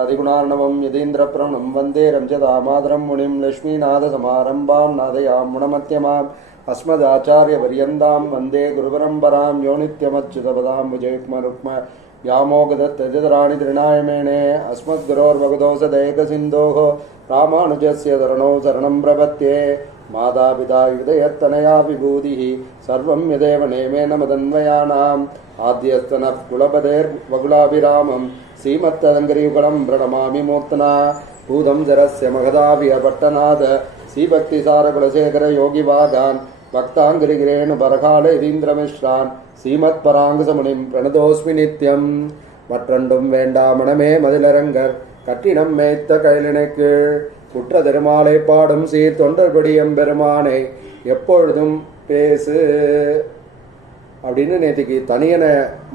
आदिगुणार्णवं यतीन्द्रप्रणं वन्दे रंजतामादरं मुनिं लक्ष्मीनाथसमारम्भां नादयां मुनमध्यमाम् अस्मदाचार्यपर्यन्तां वन्दे गुरुपरम्परां यो नित्यमच्युतपदां भुजयुग्मरुक्म व्यामोगदत्तदितराणि तृणायमेणे अस्मद्गुरोर्भगवतोऽसदैकसिन्धोः रामानुजस्य शरणौ शरणं प्रपद्ये मातापिता युगयत्तनया विभूतिः सर्वं यदेव नेमेन मदन्वयानाम् आद्यस्तनः कुलपतेर्वकुलाभिरामं श्रीमत्तदङ्करीयुगलं प्रणमामि मूर्तना भूतं जरस्य महदाभियपट्टनाथ श्रीभक्तिसारकुलशेखरयोगिवागान् भक्ताङ्गिरिगिरेणुपरकाल यतीन्द्रमिश्रान् श्रीमत्पराङ्गसमुनिं प्रणतोऽस्मि नित्यम् மற்றொன்றும் வேண்டா மனமே மதிலரங்கர் கட்டினம் மேய்த்த கைலினைக்கு குற்ற திருமாலை பாடும் சீர் தொண்டர்படி எம்பெருமானை எப்பொழுதும் பேசு அப்படின்னு நேற்றுக்கு தனியன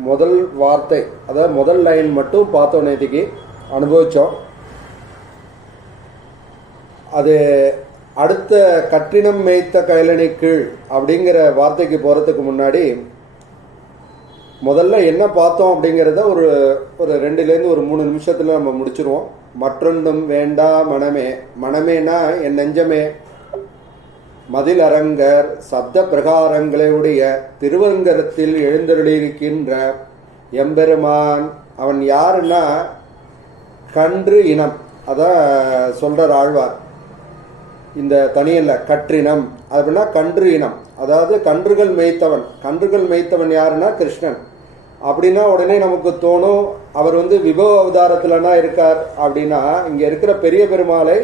முதல் வார்த்தை, அதாவது முதல் லைன் மட்டும் பார்த்தோம், நேற்றுக்கு அனுபவித்தோம். அது அடுத்த கட்டினம் மேய்த்த கைலனை கீழ் அப்படிங்கிற வார்த்தைக்கு போகிறதுக்கு முன்னாடி முதல்ல என்ன பார்த்தோம் அப்படிங்கிறத ஒரு 2லேருந்து 3 நிமிஷத்தில் நம்ம முடிச்சிருவோம். மற்றொன்றும் வேண்டா மனமே, மனமேனா என் நெஞ்சமே, மதில் அரங்கர் சப்த பிரகாரங்களுடைய திருவரங்கத்தில் எழுந்தருளியிருக்கின்ற எம்பெருமான். அவன் யாருன்னா கன்று இனம், அதான் சொல்கிறார் ஆழ்வார் இந்த தனியல்ல. கற்றினம் அப்படின்னா கன்று இனம், அதாவது கன்றுகள் மேய்த்தவன். கன்றுகள் மேய்த்தவன் யாருன்னா கிருஷ்ணன். அப்படின்னா உடனே நமக்கு தோணும், அவர் விபவ அவதாரத்தில்னா இருக்கார் அப்படின்னா இங்கே இருக்கிற பெரிய பெருமாளை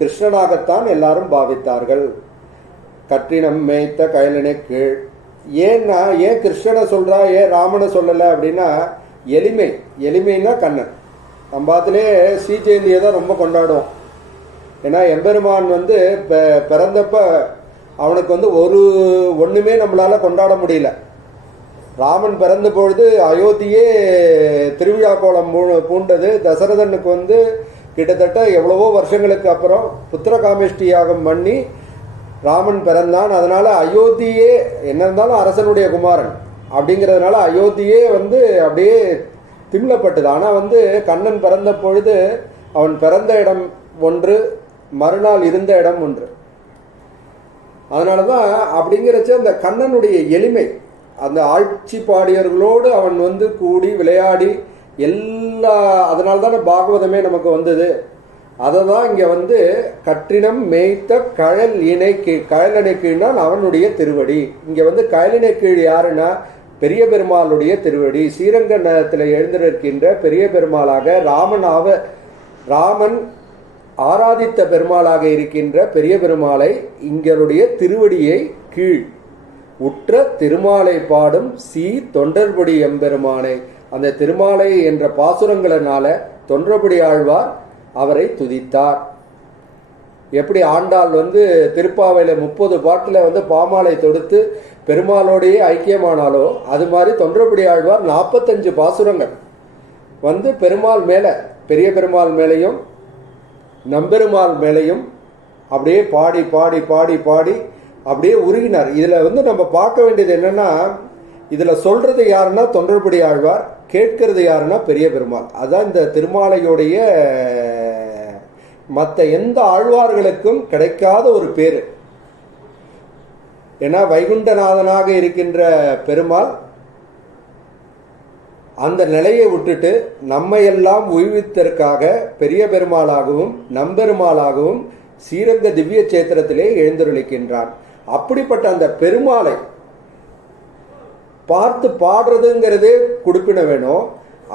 கிருஷ்ணனாகத்தான் எல்லாரும் பாவித்தார்கள். கற்றினம் மேய்த்த கைலனை கீழ். ஏன்னா ஏன் கிருஷ்ணனை சொல்றா, ஏன் ராமனை சொல்லலை அப்படின்னா எளிமைன்னா கண்ணன். நம்ம பார்த்துலே ஸ்ரீ ஜெயந்தியை தான் ரொம்ப கொண்டாடுவோம். ஏன்னா எம்பெருமான் பிறந்தப்ப அவனுக்கு ஒன்றுமே நம்மளால கொண்டாட முடியல. ராமன் பிறந்த பொழுது அயோத்தியே திருவிழா கோலம் பூண்டது. தசரதனுக்கு கிட்டத்தட்ட எவ்வளவோ வருஷங்களுக்கு அப்புறம் புத்திரகாமேஷ்டி யாகம் பண்ணி ராமன் பிறந்தான். அதனால அயோத்தியே என்ன இருந்தாலும் அரசனுடைய குமாரன் அப்படிங்கிறதுனால அயோத்தியே அப்படியே திமிழப்பட்டது. ஆனால் கண்ணன் பிறந்த பொழுது அவன் பிறந்த இடம் ஒன்று, மறுநாள் இருந்த இடம் ஒன்று. அதனால தான் அப்படிங்கிறச்ச அந்த கண்ணனுடைய எளிமை, அந்த ஆட்சி பாடியர்களோடு அவன் கூடி விளையாடி எல்லா, அதனால தானே பாகவதமே நமக்கு வந்தது. அதை தான் இங்கே கற்றினம் மேய்த்த கழல் இணை கீழ். கழலனை கீழ்னால் அவனுடைய திருவடி. இங்கே கழலினை கீழ் யாருன்னா பெரிய பெருமாளுடைய திருவடி. ஸ்ரீரங்க நகரத்தில் எழுந்திருக்கின்ற பெரிய பெருமாளாக ராமன் ஆராதித்த பெருமாளாக இருக்கின்ற பெரிய பெருமாளை இங்களுடைய திருவடியை கீழ் உற்ற திருமாலை பாடும் தொண்டர்படி எம்பெருமானை. அந்த திருமாலை என்ற பாசுரங்களினால தொண்டர்படி ஆழ்வார் அவரை துதித்தார். எப்படி ஆண்டாள் திருப்பாவையில 30 பாட்டில் பாமாலை தொடுத்து பெருமாளோடையே ஐக்கியமானாலோ அது மாதிரி தொண்டர்படி ஆழ்வார் 45 பாசுரங்கள் பெருமாள் மேல, பெரிய பெருமாள் மேலையும் நம்பெருமாள் மேலையும் அப்படியே பாடி பாடி பாடி பாடி அப்படியே உருகினார். இதுல நம்ம பார்க்க வேண்டியது என்னன்னா, இதுல சொல்றது யாருன்னா தொண்டர்படி ஆழ்வார், கேட்கிறது யாருன்னா பெரிய பெருமாள். அதான் இந்த திருமாலையுடைய மற்ற எந்த ஆழ்வார்களுக்கும் கிடைக்காத ஒரு பேரு. ஏன்னா வைகுண்டநாதனாக இருக்கின்ற பெருமாள் அந்த நிலையை விட்டுட்டு நம்மையெல்லாம் உய்வித்தற்காக பெரிய பெருமாளாகவும் நம்பெருமாளாகவும் ஸ்ரீரங்க திவ்ய சேத்திரத்திலே எழுந்தருளிக்கின்றான். அப்படிப்பட்ட அந்த பெருமாளை பார்த்து பாடுறதுங்கிறதே குடுப்பின வேணும்.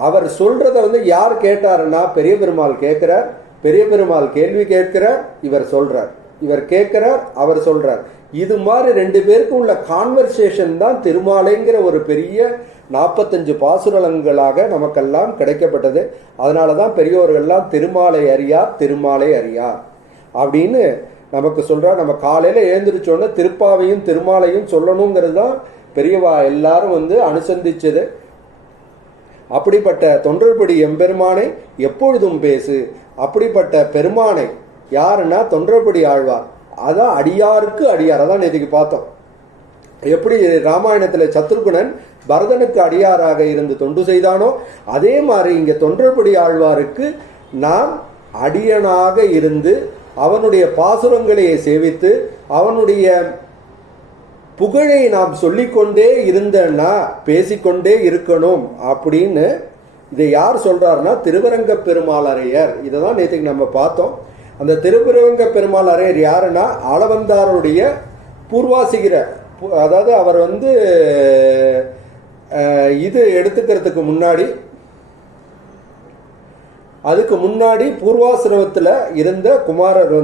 அவர் சொல்றத யார் கேட்டாருன்னா பெரிய பெருமாள் கேட்கிறார். பெரிய பெருமாள் கேள்வி கேட்கிறார், இவர் சொல்றார். இவர் கேட்கிறார், அவர் சொல்றார். இது மாதிரி 2 பேருக்கும் உள்ள கான்வர்சேஷன் தான் திருமாலைங்கிற ஒரு பெரிய 45 பாசுரங்களாக நமக்கெல்லாம் கிடைக்கப்பட்டது. அதனாலதான் பெரியோர்கள்லாம் திருமாலை அறியார், திருமாலை அறியார் அப்படின்னு நமக்கு சொல்றார். நம்ம காலையில எழுந்திரிச்சோன்னா திருப்பாவையும் திருமாலையும் சொல்லணுங்கிறது தான் பெரியவா எல்லாரும் அனுசந்திச்சது. அப்படிப்பட்ட தொண்டர்படி எம்பெருமானை எப்பொழுதும் பேசு. அப்படிப்பட்ட பெருமானை யாருன்னா தொண்டர்படி ஆழ்வார். அதான் அடியாருக்கு அடியார். அதான் நேற்றுக்கு பார்த்தோம். எப்படி ராமாயணத்தில் சத்ருகுணன் பரதனுக்கு அடியாராக இருந்து தொண்டு செய்தானோ அதே மாதிரி இங்கே தொண்டர்படி ஆழ்வாருக்கு நான் அடியனாக இருந்து அவனுடைய பாசுரங்களை சேவித்து அவனுடைய புகழை நாம் சொல்லிக்கொண்டே இருந்தேன்னா பேசிக்கொண்டே இருக்கணும் அப்படின்னு இதை யார் சொல்றாருன்னா திருவரங்க பெருமாளரையர். இதை தான் நேற்றுக்கு நம்ம பார்த்தோம். அந்த திருவரங்க பெருமாளரையர் யாருன்னா ஆளவந்தாருடைய பூர்வாசிகர். அதாவது அவர் இது எடுத்துக்கிறதுக்கு முன்னாடி அதுக்கு முன்னாடி பூர்வாசிரமத்தில் இருந்த குமாரர்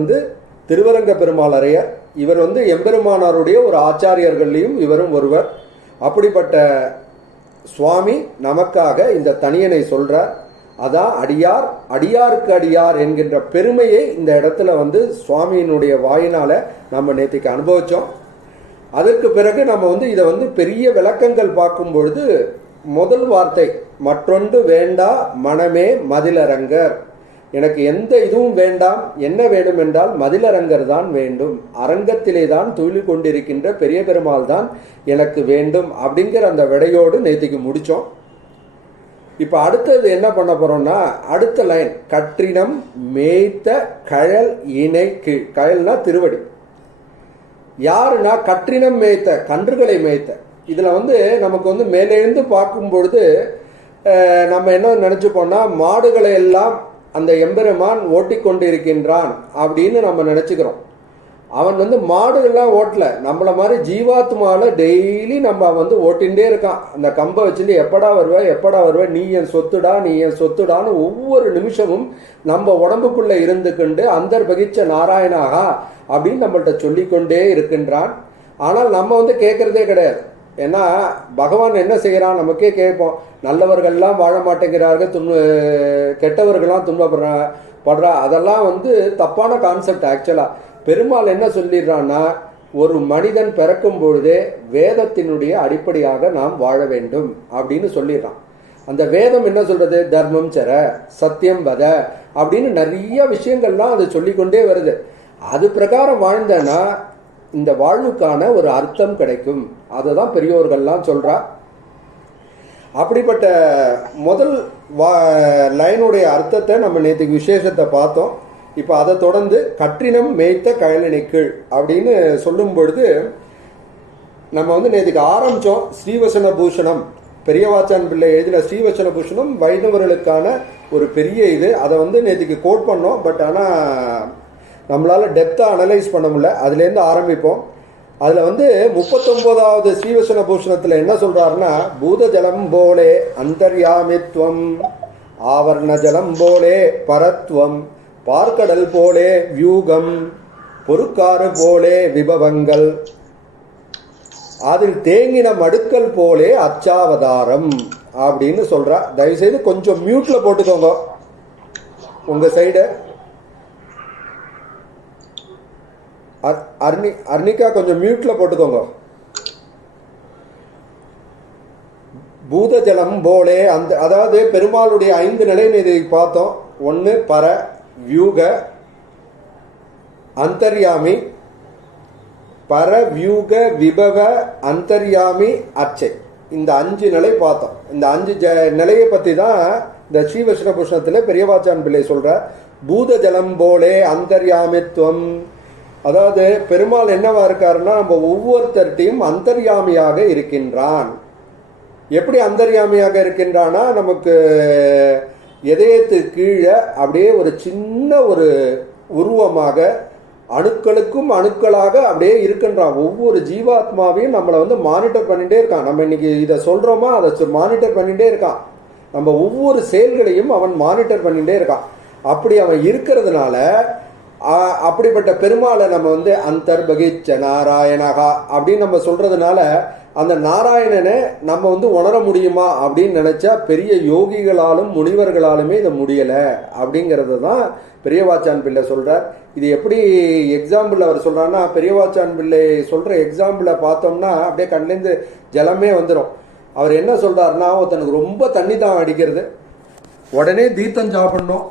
திருவரங்க பெருமாளரையர். இவர் எம்பெருமானாருடைய ஒரு ஆச்சாரியர்களையும் இவரும் ஒருவர். அப்படிப்பட்ட சுவாமி நமக்காக இந்த தனியனை சொல்றார். அதான் அடியார், அடியாருக்கு அடியார் என்கின்ற பெருமையை இந்த இடத்துல சுவாமியினுடைய வாயினால நம்ம நேற்றுக்கு அனுபவிச்சோம். அதற்கு பிறகு நம்ம இதை பெரிய விளக்கங்கள் பார்க்கும் பொழுது முதல் வார்த்தை மற்றொன்று வேண்டா மனமே மதிலரங்கர். எனக்கு எந்த இதுவும் வேண்டாம், என்ன வேண்டும் என்றால் மதிலரங்கர் தான் வேண்டும், அரங்கத்திலே தான் துயில் கொண்டிருக்கின்ற பெரிய பெருமாள் தான் எனக்கு வேண்டும் அப்படிங்கிற அந்த விடையோடு நேற்றுக்கு முடித்தோம். இப்போ அடுத்தது என்ன பண்ண போறோம்னா அடுத்த லைன் கற்றினம் மேய்த்த கழல் இணை கீழ். கழல்னா திருவடி. யாருன்னா கற்றினம் மேய்த்த கன்றுகளை மேய்த்த. இதுல நமக்கு மேலிருந்து பார்க்கும் பொழுது நம்ம என்ன நினைச்சுப்போம்னா மாடுகளை எல்லாம் அந்த எம்பெருமான் ஓட்டி கொண்டு இருக்கின்றான் அப்படின்னு நம்ம நினைச்சுக்கிறோம். அவன் மாடுகள்லாம் ஓட்டல, நம்மள மாதிரி ஜீவாத்மால டெய்லி நம்ம ஓட்டின்ண்டே இருக்கான். அந்த கம்பை வச்சுட்டு எப்படா வருவ நீ என் சொத்துடா நீ என் சொத்துடான்னு ஒவ்வொரு நிமிஷமும் நம்ம உடம்புக்குள்ள இருந்துக்கொண்டு அந்தர்பகிச்ச நாராயணாகா அப்படின்னு நம்மள்கிட்ட சொல்லிக்கொண்டே இருக்கின்றான். ஆனால் நம்ம கேட்கறதே கிடையாது. ஏன்னா பகவான் என்ன செய்யறான் நமக்கே கேட்போம். நல்லவர்கள்லாம் வாழ மாட்டேங்கிறார்கள், கெட்டவர்கள்லாம் துன்பப்படுறா. அதெல்லாம் தப்பான கான்செப்ட். ஆக்சுவலா பெருமாள் என்ன சொல்லிடுறான்னா ஒரு மனிதன் பிறக்கும் பொழுதே வேதத்தினுடைய அடிப்படையாக நாம் வாழ வேண்டும் அப்படின்னு சொல்லிடுறான். அந்த வேதம் என்ன சொல்றது? தர்மம் சர, சத்தியம் வத அப்படின்னு நிறைய விஷயங்கள்லாம் அது சொல்லிக்கொண்டே வருது. அது பிரகாரம் வாழ்ந்தனா இந்த வாழ்வுக்கான ஒரு அர்த்தம் கிடைக்கும். அதை தான் பெரியோர்கள்லாம் சொல்றா. அப்படிப்பட்ட முதல் லைனுடைய அர்த்தத்தை நம்ம நேற்றுக்கு விசேஷத்தை பார்த்தோம். இப்போ அதை தொடர்ந்து கற்றினம் மேய்த்த கழலினை கீழ் அப்படின்னு சொல்லும் பொழுது நம்ம நேற்றுக்கு ஆரம்பிச்சோம். ஸ்ரீவசன பூஷணம் பெரியவாச்சான் பிள்ளை எழுதின ஸ்ரீவசன பூஷணம் வைணவர்களுக்கான ஒரு பெரிய இது. அதை நேற்றுக்கு கோட் பண்ணோம். பட் ஆனால் நம்மளால டெப்தா அனலைஸ் பண்ண முடியல. அதுலேருந்து ஆரம்பிப்போம். அதுல 39வது ஸ்ரீவசன பூஷணத்துல என்ன சொல்றாருன்னா பூத ஜலம் போலே அந்தர்யாமித்வம், ஆவர்ண ஜலம் போலே பரத்வம், பார்க்கடல் போலே வியூகம், பொறுக்காறு போலே விபவங்கள், அதில் தேங்கின மடுக்கல் போலே அச்சாவதாரம் அப்படின்னு சொல்றா. தயவுசெய்து கொஞ்சம் மியூட்ல போட்டுக்கோங்க உங்க சைடு. அர்னிகா கொஞ்சம் மியூட்ல போட்டுக்கோங்க. பூதஜலம் போலே அந்த அதாவது பெருமாளுடைய 5 நிலைன்னு இதை பார்த்தோம். 1 பர, வியூக, அந்தர்யாமி, பர வியூக விபவ அந்தர்யாமி அர்ச்சை. இந்த 5 நிலை பார்த்தோம். இந்த 5 நிலையை பத்தி தான் இந்த ஸ்ரீவஷ்ண பூஷணத்துல பெரியவாச்சான் பிள்ளை சொல்ற. பூதஜலம் போலே அந்தர்யாமித்வம், அதாவது பெருமாள் என்னவா இருக்காருன்னா நம்ம ஒவ்வொருத்தர்ட்டையும் அந்தர்யாமியாக இருக்கின்றான். எப்படி அந்தர்யாமியாக இருக்கின்றானா நமக்கு இதயத்துக்கு கீழே அப்படியே ஒரு சின்ன ஒரு உருவமாக அணுக்களுக்கும் அணுக்களாக அப்படியே இருக்கின்றான். ஒவ்வொரு ஜீவாத்மாவையும் நம்மளை மானிட்டர் பண்ணிட்டே இருக்கான். நம்ம இன்னைக்கு இதை சொல்றோமா அதை மானிட்டர் பண்ணிட்டே இருக்கான். நம்ம ஒவ்வொரு செயல்களையும் அவன் மானிட்டர் பண்ணிட்டே இருக்கான். அப்படி அவன் இருக்கிறதுனால அப்படிப்பட்ட பெருமாளை நம்ம அந்தர்பகிச்ச நாராயணகா அப்படின்னு நம்ம சொல்றதுனால அந்த நாராயணனை நம்ம உணர முடியுமா அப்படின்னு நினைச்சா பெரிய யோகிகளாலும் முனிவர்களாலுமே இதை முடியல அப்படிங்கிறது தான் பெரியவாச்சான் பிள்ளை சொல்றார். இது எப்படி எக்ஸாம்பிள் அவர் சொல்றாருன்னா பெரியவாச்சான் பிள்ளை சொல்ற எக்ஸாம்பிளை பார்த்தோம்னா அப்படியே கண்லேருந்து ஜலமே வந்துடும். அவர் என்ன சொல்றாருன்னா ஒருத்தனுக்கு ரொம்ப தண்ணி தான் அடிக்கிறது, உடனே தீர்த்தம் சாப்பிடணும்,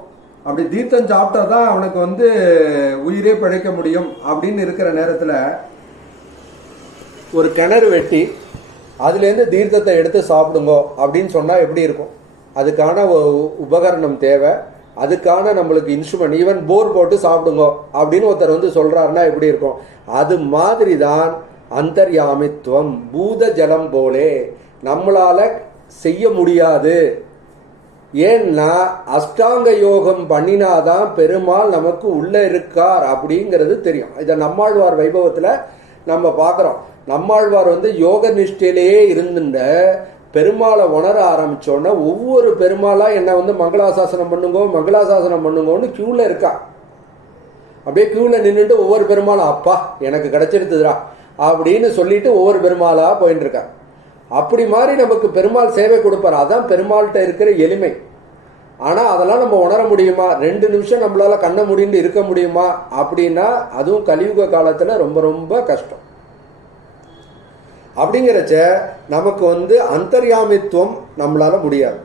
அப்படி தீர்த்தம் சாப்பிட்டா தான் அவனுக்கு உயிரே பிழைக்க முடியும் அப்படின்னு இருக்கிற நேரத்தில் ஒரு கிணறு வெட்டி அதுலேருந்து தீர்த்தத்தை எடுத்து சாப்பிடுங்கோ அப்படின்னு சொன்னால் எப்படி இருக்கும்? அதுக்கான ஒரு உபகரணம் தேவை, அதுக்கான நம்மளுக்கு இன்ஸ்ட்ருமெண்ட், ஈவன் போர் போட்டு சாப்பிடுங்க அப்படின்னு ஒருத்தர் வந்து சொல்றாருன்னா எப்படி இருக்கும்? அது மாதிரி தான் அந்தர்யாமித்துவம். பூத ஜலம் போலே நம்மளால செய்ய முடியாது. ஏன்னா அஷ்டாங்க யோகம் பண்ணினாதான் பெருமாள் நமக்கு உள்ள இருக்கார் அப்படிங்கிறது தெரியும். இதை நம்மாழ்வார் வைபவத்துல நம்ம பார்க்கிறோம். நம்மாழ்வார் வந்து யோக நிஷ்டையிலேயே இருந்துட்ட பெருமாளை உணர ஆரம்பிச்சோன்னா ஒவ்வொரு பெருமாளா என்ன வந்து மங்களாசாசனம் பண்ணுங்கன்னு கியூல இருக்கா. அப்படியே கியூல நின்றுட்டு ஒவ்வொரு பெருமாளும் அப்பா எனக்கு கிடைச்சிருத்துதுரா அப்படின்னு சொல்லிட்டு ஒவ்வொரு பெருமாளா போயிட்டு இருக்கா. அப்படி மாதிரி நமக்கு பெருமாள் சேவை கொடுப்பார். அதான் பெருமாள்கிட்ட இருக்கிற எளிமை. ஆனா அதெல்லாம் நம்ம உணர முடியுமா? 2 நிமிஷம் நம்மளால கண்ண முடிந்து இருக்க முடியுமா அப்படின்னா அதுவும் கலியுக காலத்துல ரொம்ப ரொம்ப கஷ்டம். அப்படிங்கிறச்ச நமக்கு வந்து அந்தர்யாமித்துவம் நம்மளால முடியாது.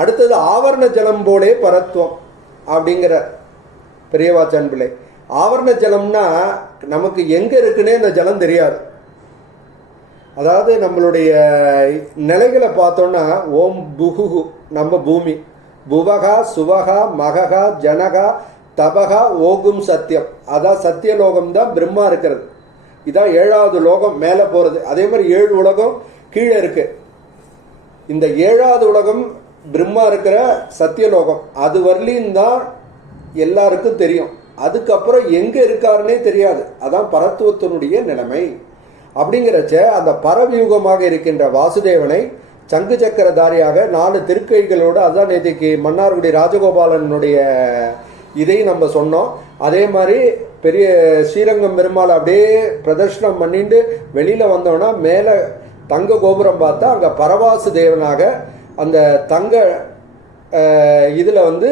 அடுத்தது ஆவரண ஜலம் போலே பரத்துவம் அப்படிங்கிற பெரியவாச்சான் பிள்ளை. ஆவரண ஜலம்னா நமக்கு எங்க இருக்குன்னே இந்த ஜலம் தெரியாது. அதாவது நம்மளுடைய நிலைகளை பார்த்தோம்னா ஓம் புகுகு நம்ம பூமி, புவகா சுவகா மககா ஜனகா தபகா ஓகும் சத்தியம். அதான் சத்தியலோகம் தான் பிரம்மா இருக்கிறது. இதான் 7வது லோகம் மேலே போறது. அதே மாதிரி 7 உலகம் கீழே இருக்கு. இந்த 7வது உலகம் பிரம்மா இருக்கிற சத்தியலோகம் அது வரலையும் தான் எல்லாருக்கும் தெரியும். அதுக்கப்புறம் எங்க இருக்காருன்னே தெரியாது. அதான் பரத்துவத்தினுடைய நிலைமை. அப்படிங்கிறச்ச அந்த பரவியூகமாக இருக்கின்ற வாசுதேவனை சங்கு சக்கரதாரியாக 4 திருக்கைகளோடு, அதான் நேற்றுக்கு மன்னார்குடி ராஜகோபாலனுடைய இதை நம்ம சொன்னோம். அதே மாதிரி பெரிய ஸ்ரீரங்கம் பெருமாள் அப்படியே பிரதர்ஷனம் பண்ணிட்டு வெளியில வந்தோம்னா மேல தங்க கோபுரம் பார்த்தா அங்க பரவாசு தேவனாக அந்த தங்க இதுல வந்து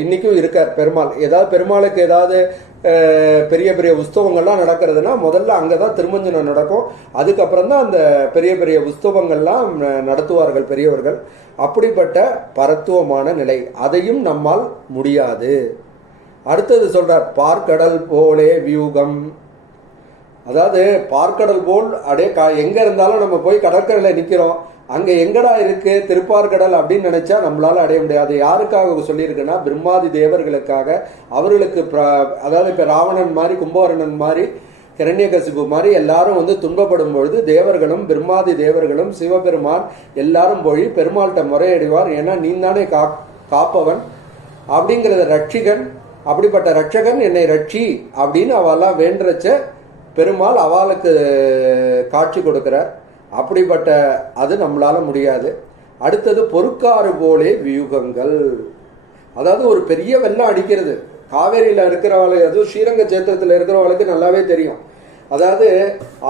இன்னைக்கும் இருக்கார் பெருமாள். ஏதாவது பெருமாளுக்கு ஏதாவது பெரிய பெரிய உற்சவங்கள்லாம் நடக்கிறதுனா முதல்ல அங்கதான் திருமஞ்சனம் நடக்கும். அதுக்கப்புறம் தான் அந்த பெரிய பெரிய உற்சவங்கள்லாம் நடத்துவார்கள் பெரியவர்கள். அப்படிப்பட்ட பரத்துவமான நிலை அதையும் நம்மால் முடியாது. அடுத்தது சொல்றார் பார்க்கடல் போலே வியூகம். அதாவது பார்க்கடல் போல் அப்படியே எங்க இருந்தாலும் நம்ம போய் கடற்கரையில நிக்கிறோம், அங்க எங்கடா இருக்கு திருப்பார்கடல் அப்படின்னு நினைச்சா நம்மளால அடைய முடியாது. யாருக்காக சொல்லியிருக்குன்னா பிரம்மாதி தேவர்களுக்காக. அவர்களுக்கு அதாவது இப்ப ராவணன் மாதிரி கும்பகர்ணன் மாதிரி கிரண்யகசிபு மாதிரி எல்லாரும் வந்து துன்பப்படும் பொழுது தேவர்களும் பிரம்மாதி தேவர்களும் சிவபெருமான் எல்லாரும் போய் பெருமாள்கிட்ட முறையிடுவார். ஏன்னா நீ தானே காப்பவன் அப்படிங்கிறத ரட்சிகன், அப்படிப்பட்ட ரட்சகன் என்னை ரட்சி அப்படின்னு அவெல்லாம் வேண்டச்ச பெருமாள் அவளுக்கு காட்சி கொடுக்கிறார். அப்படிப்பட்ட அது நம்மளால முடியாது. அடுத்தது பொறுக்காறு போலே வியூகங்கள். அதாவது ஒரு பெரிய வெள்ளம் அடிக்கிறது. காவேரியில இருக்கிறவளுக்கு, அதுவும் ஸ்ரீரங்க சேத்திரத்தில் இருக்கிறவளுக்கு நல்லாவே தெரியும். அதாவது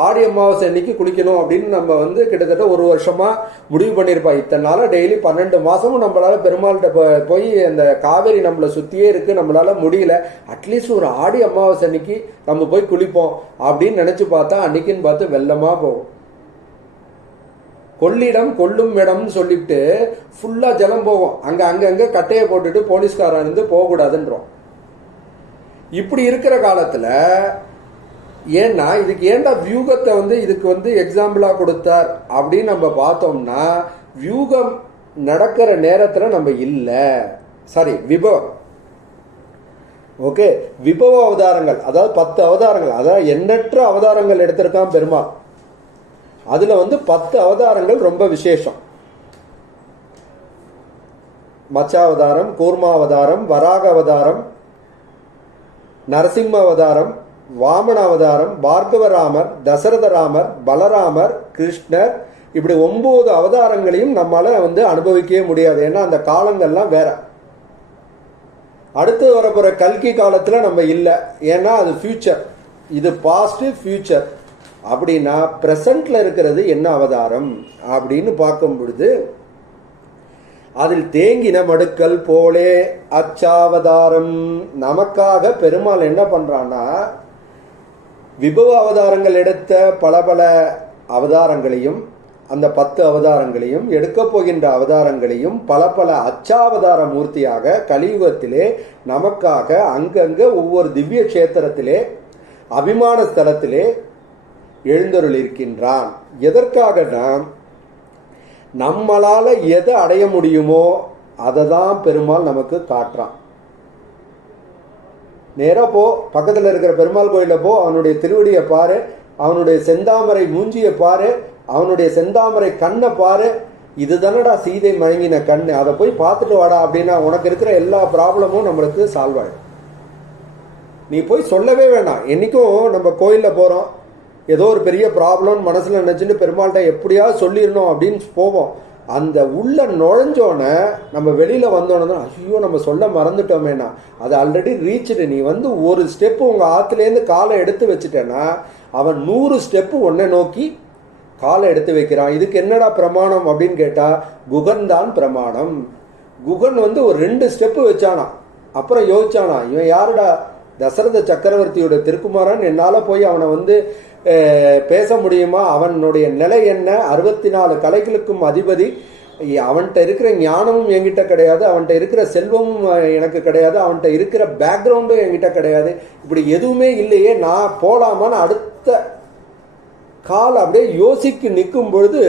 ஆடி அமாவாசை அன்னைக்கு குளிக்கணும் அப்படின்னு நம்ம வந்து கிட்டத்தட்ட 1 வருஷமா முடிவு பண்ணியிருப்பா. இத்தனை நாளா டெய்லி 12 மாசமும் நம்மளால பெருமாள்கிட்ட போய் அந்த காவேரி நம்மளை சுத்தியே இருக்கு, நம்மளால முடியல, அட்லீஸ்ட் ஒரு ஆடி அமாவாசை அன்னைக்கு நம்ம போய் குளிப்போம் அப்படின்னு நினைச்சு பார்த்தா அன்னைக்குன்னு பார்த்து வெள்ளமா போகும். கொள்ளிடம் கொள்ளும் இடம்னு சொல்லிட்டு ஃபுல்லா ஜலம் போகும். அங்கங்க கட்டையை போட்டுட்டு போலீஸ்காரன் இருந்து போகக்கூடாதுன்றோம். இப்படி இருக்கிற காலத்துல ஏன்னா இதுக்கு ஏண்டா வியூகத்தை வந்து இதுக்கு வந்து எக்ஸாம்பிளா கொடுத்தார் அப்படின்னு நம்ம பார்த்தோம்னா வியூகம் நடக்கிற நேரத்துல நம்ம இல்ல. சாரி, விபவம். ஓகே, விபவ அவதாரங்கள், அதாவது 10 அவதாரங்கள், அதாவது எண்ணற்ற அவதாரங்கள் எடுத்திருக்கான் பெருமாள். அதுல வந்து 10 அவதாரங்கள் ரொம்ப விசேஷம். மச்சாவதாரம், கூர்மாவதாரம், வராக அவதாரம், நரசிம்ம அவதாரம், வாமன அவதாரம், பார்கவராமர், தசரதராமர், பலராமர், கிருஷ்ணர், இப்படி 9 அவதாரங்களையும் நம்மளால வந்து அனுபவிக்கவே முடியாது. ஏன்னா அந்த காலங்கள்லாம் வேற. அடுத்து வரப்போற கல்கி காலத்துல நம்ம இல்லை. ஏன்னா அது ஃபியூச்சர், இது பாஸ்ட் ஃபியூச்சர். அப்படின்னா பிரசன்ட்ல இருக்கிறது என்ன அவதாரம் அப்படின்னு பார்க்கும் பொழுது அதில் தேங்கின மடுக்கல் போலே அச்சாவதாரம். நமக்காக பெருமாள் என்ன பண்றான்னா விபவ அவதாரங்கள் எடுத்த பல பல அவதாரங்களையும் அந்த 10 அவதாரங்களையும் எடுக்க போகின்ற அவதாரங்களையும் பல பல அச்சாவதார மூர்த்தியாக கலியுகத்திலே நமக்காக அங்கங்க ஒவ்வொரு திவ்ய கஷேத்திரத்திலே அபிமான ஸ்தலத்திலே எழுந்தருள் இருக்கின்றான். எதற்காக? நம்மளால எதை அடைய முடியுமோ அதை தான் பெருமாள் நமக்கு காட்டுறான். நேராக போ, பக்கத்தில் இருக்கிற பெருமாள் கோயிலில் போ, அவனுடைய திருவடியை பாரு, அவனுடைய செந்தாமரை மூஞ்சியை பாரு, அவனுடைய செந்தாமரை கண்ணை பாரு, இது தானடா சீதை மயங்கின கண்ணு, அதை போய் பார்த்துட்டு வாடா அப்படின்னா உனக்கு இருக்கிற எல்லா ப்ராப்ளமும் நம்மளுக்கு சால்வ் ஆகிடும். நீ போய் சொல்லவே வேண்டாம். என்றைக்கும் நம்ம கோயிலில் போகிறோம், ஏதோ ஒரு பெரிய ப்ராப்ளம் மனசில் நினச்சிட்டு பெருமாள்கிட்ட எப்படியாவது சொல்லிடணும் அப்படின்னு போவோம். அந்த உள்ள நுழைஞ்சோன்னே நம்ம வெளியில் வந்தோன்னே தான் ஐயோ நம்ம சொல்ல மறந்துட்டோமேனா, அது ஆல்ரெடி ரீச்சுடு. நீ வந்து ஒரு ஸ்டெப்பு உங்கள் ஆற்றுலேருந்து காலை எடுத்து வச்சுட்டேன்னா அவன் 100 ஸ்டெப்பு ஒன்றை நோக்கி காலை எடுத்து வைக்கிறான். இதுக்கு என்னடா பிரமாணம் அப்படின்னு கேட்டால் குகன் தான் பிரமாணம். குகன் வந்து ஒரு 2 ஸ்டெப்பு வச்சானா, அப்புறம் யோசிச்சானா, இவன் யாருடா, தசரத சக்கரவர்த்தியோட திருக்குமாரன், என்னால் போய் அவனை வந்து பேச முடியுமா, அவனுடைய நிலை என்ன, 64 கலைகளுக்கும் அதிபதி, அவன்கிட்ட இருக்கிற ஞானமும் என்கிட்ட கிடையாது, அவன்கிட்ட இருக்கிற செல்வமும் எனக்கு கிடையாது, அவன்கிட்ட இருக்கிற பேக்ரவுண்டும் என்கிட்ட கிடையாது, இப்படி எதுவுமே இல்லையே, நான் போலாமான்னு அடுத்த கால் அப்படியே யோசிக்கு நிற்கும் பொழுது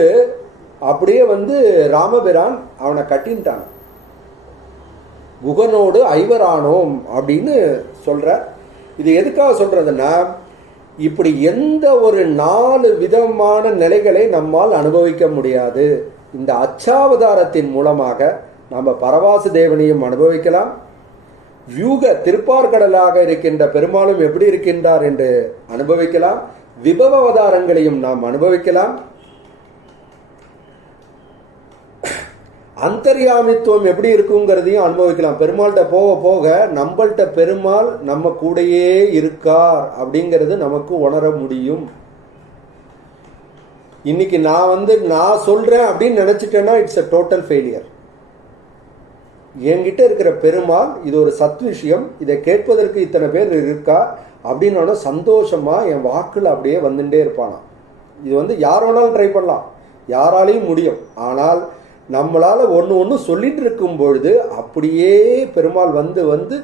அப்படியே வந்து ராமபிரான் அவனை கட்டின்ட்டான். குகனோடு ஐவரானோம் அப்படின்னு சொல்ற. இது எதுக்காக சொல்றதுன்னா, இப்படி எந்த ஒரு 4 விதமான நிலைகளை நம்மால் அனுபவிக்க முடியாது. இந்த அச்சாவதாரத்தின் மூலமாக நம்ம பரவாசு தேவனையும் அனுபவிக்கலாம், வியூக திருப்பார்கடலாக இருக்கின்ற பெருமாளும் எப்படி இருக்கின்றார் என்று அனுபவிக்கலாம், விபவ அவதாரங்களையும் நாம் அனுபவிக்கலாம், அந்தர்யாமித்துவம் எப்படி இருக்குங்கிறதையும் அனுபவிக்கலாம். பெருமாள்கிட்ட போக போக நம்மள்கிட்ட பெருமாள் நம்ம கூடையே இருக்கார் அப்படிங்கிறது நமக்கு உணர முடியும். இன்னைக்கு நான் சொல்றேன் அப்படின்னு நினைச்சிட்டேன்னா இட்ஸ் a டோட்டல் ஃபெயிலியர். என்கிட்ட இருக்கிற பெருமாள் இது ஒரு சத் விஷயம், இதை கேட்பதற்கு இத்தனை பேர் இருக்கா அப்படின்னு சந்தோஷமா என் வாக்குல அப்படியே வந்துட்டே இருப்பானா. இது வந்து யார் வேணாலும் ட்ரை பண்ணலாம், யாராலையும் முடியும். ஆனால் நம்மளால ஒன்று சொல்லிட்டு இருக்கும் பொழுது அப்படியே பெருமாள் வந்து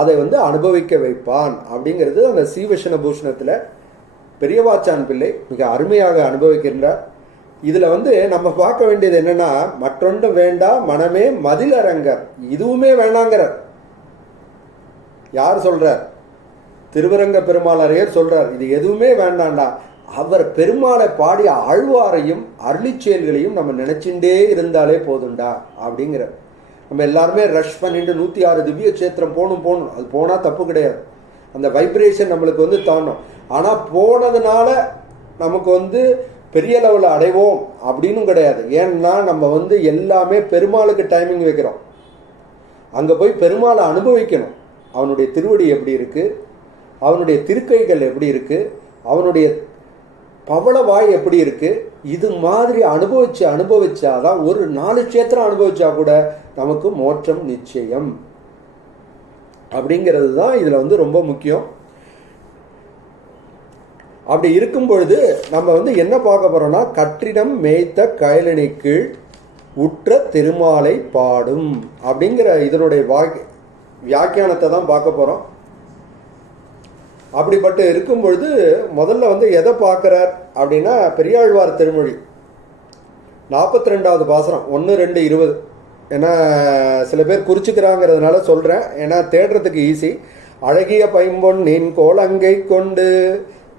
அதை வந்து அனுபவிக்க வைப்பான் அப்படிங்கிறது அந்த சீவசன பூஷணத்தில் பெரியவாச்சான் பிள்ளை மிக அருமையாக அனுபவிக்கின்றார். இதில் வந்து நம்ம பார்க்க வேண்டியது என்னன்னா, மற்றொன்று வேண்டாம் மனமே மதிலரங்கர், இதுவுமே வேண்டாங்கிறார். யார் சொல்றார்? திருவரங்க பெருமாளரையர் சொல்றார், இது எதுவுமே வேண்டாண்டா. அவர் பெருமாளை பாடிய ஆழ்வாரையும் அருளிச்செயல்களையும் நம்ம நினைச்சுட்டே இருந்தாலே போதுண்டா அப்படிங்கிற. நம்ம எல்லாருமே ரஷ் பண்ணிட்டு 106 திவ்ய கஷேத்திரம் போகணும், அது போனால் தப்பு கிடையாது, அந்த வைப்ரேஷன் நம்மளுக்கு வந்து தாணும். ஆனால் போனதுனால நமக்கு வந்து பெரிய லெவலில் அடைவோம் அப்படின்னு கிடையாது. ஏன்னா நம்ம வந்து எல்லாமே பெருமாளுக்கு டைமிங் வைக்கிறோம். அங்கே போய் பெருமாளை அனுபவிக்கணும். அவனுடைய திருவடி எப்படி இருக்கு, அவனுடைய திருக்கைகள் எப்படி இருக்கு, அவனுடைய பவளவாய் எப்படி இருக்கு, இது மாதிரி அனுபவிச்சாதான் ஒரு 4 கஷேத்திரம் அனுபவிச்சா கூட நமக்கு மோட்சம் நிச்சயம் அப்படிங்கிறது தான் இதுல வந்து ரொம்ப முக்கியம். அப்படி இருக்கும் பொழுது நம்ம வந்து என்ன பார்க்க போறோம்னா, கற்றிடம் மேய்த்த கயலினை கீழ் உற்ற திருமாலை பாடும் அப்படிங்கிற இதனுடைய வியாக்கியானத்தை தான் பார்க்க போறோம். அப்படிப்பட்டு இருக்கும் பொழுது முதல்ல வந்து எதை பார்க்கிறார் அப்படின்னா, பெரியாழ்வார் திருமொழி 42வது பாசுரம் 1, 2, 20. ஏன்னா சில பேர் குறிச்சுக்கிறாங்கிறதுனால சொல்றேன், ஏன்னா தேடுறதுக்கு ஈஸி. அழகிய பைம்பொன் நின் கோலங்கை கொண்டு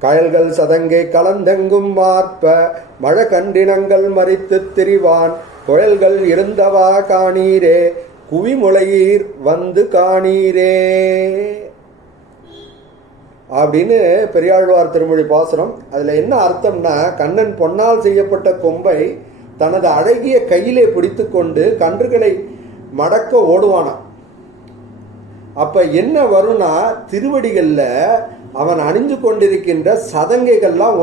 கயல்கள் சதங்கை கலந்தெங்கும் மாற்ப மழை கண்டினங்கள் மறித்து திரிவான் குழல்கள் இருந்தவா காணீரே குவிமுளையீர் வந்து காணீரே அப்படின்னு பெரியாழ்வார் திருமொழி பாசுரம். அதில் என்ன அர்த்தம்னா, கண்ணன் பொன்னால் செய்யப்பட்ட கொம்பை தனது அழகிய கையிலே பிடித்து கொண்டு கன்றுகளை மடக்க ஓடுவானாம். அப்ப என்ன வரும்னா, திருவடிகளில் அவன் அணிஞ்சு கொண்டிருக்கின்ற சதங்கைகள்லாம்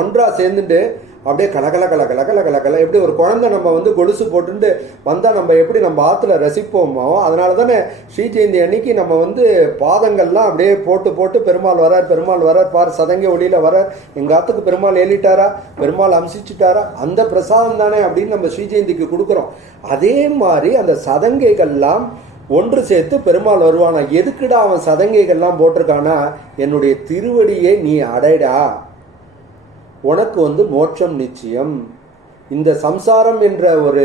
ஒன்றா சேர்ந்துட்டு அப்படியே கலகல கலகல கலகல கல. எப்படி ஒரு குழந்தை நம்ம வந்து கொலுசு போட்டுட்டு வந்தால் நம்ம எப்படி நம்ம ஆற்றுல ரசிப்போமோ, அதனால தானே ஸ்ரீ ஜெயந்தி அன்னைக்கு நம்ம வந்து பாதங்கள்லாம் அப்படியே போட்டு போட்டு பெருமாள் வரார் பார், சதங்கை ஒளியில் வரார், எங்கள் ஆற்றுக்கு பெருமாள் ஏறிட்டாரா, பெருமாள் அம்சிச்சுட்டாரா, அந்த பிரசாதம் தானே அப்படின்னு நம்ம ஸ்ரீ ஜெயந்திக்கு கொடுக்குறோம். அதே மாதிரி அந்த சதங்கைகள்லாம் ஒன்று சேர்த்து பெருமாள் வருவானா. எதுக்குடா அவன் சதங்கைகள்லாம் போட்டிருக்கானா, என்னுடைய திருவடியை நீ அடைடா, உனக்கு வந்து மோட்சம் நிச்சயம். இந்த சம்சாரம் என்ற ஒரு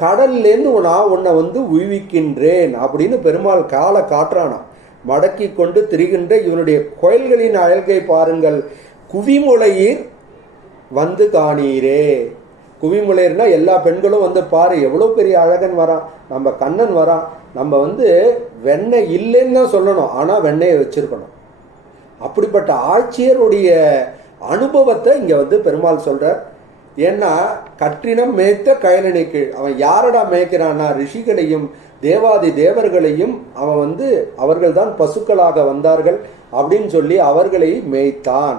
கடல்லேருந்து நான் உன்னை வந்து உய்விக்கின்றேன் அப்படின்னு பெருமாள் காலை காட்டுறானா. மடக்கி கொண்டு திரிகின்ற இவனுடைய கோயில்களின் அழகை பாருங்கள். குவிமுளையீர் வந்து காணீரே. குவிமுளையர்னா எல்லா பெண்களும் வந்து பாரு, எவ்வளோ பெரிய அழகன் வரான், நம்ம கண்ணன் வரான். நம்ம வந்து வெண்ணெய் இல்லைன்னு தான் சொல்லணும், ஆனால் வெண்ணெயை வச்சிருக்கணும். அப்படிப்பட்ட ஆட்சியருடைய அனுபவத்தை இங்க வந்து பெருமாள் சொல்றார். ஏன்னா கற்றினம் மேய்த்த கயலனை கீழ். அவன் யாரடா மேய்க்கிறான்னா ரிஷிகளையும் தேவாதி தேவர்களையும். அவன் வந்து அவர்கள் தான் பசுக்களாக வந்தார்கள் அப்படின்னு சொல்லி அவர்களை மேய்த்தான்.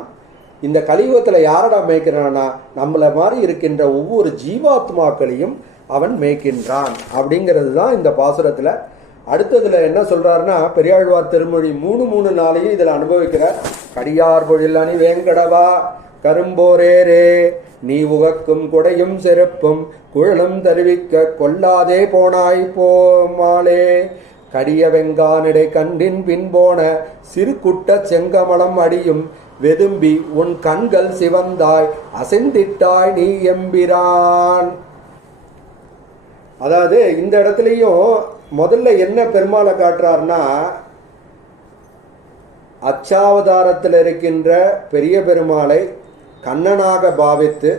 இந்த கலியுகத்துல யாரடா மேய்க்கிறானா நம்மள மாதிரி இருக்கின்ற ஒவ்வொரு ஜீவாத்மாக்களையும் அவன் மேய்க்கின்றான் அப்படிங்கிறது தான் இந்த பாசுரத்துல. அடுத்ததுல என்ன சொல்றாருன்னா பெரியாழ்வார் திருமொழி 3:3 இதுல அனுபவிக்கிறார். கடியார் பொழில் அணி வேங்கடவா கரும்போரேரே நீ உகக்கும் கொடையும் செருப்பும் குழலும் தருவிக்க கொல்லாதே போனாய் போமாலே கடிய வெங்கானிடை கண்டின் பின்போன சிறு குட்ட செங்கமலம் அடியும் வெதும்பி உன் கண்கள் சிவந்தாய் அசைந்திட்டாய் நீ எம்பிரான். அதாவது இந்த இடத்துலையும் முதல்ல என்ன பெருமாளை காட்டுறாருன்னா அச்சாவதாரத்தில் இருக்கின்ற பெரிய பெருமாளை கண்ணனாக பாவித்து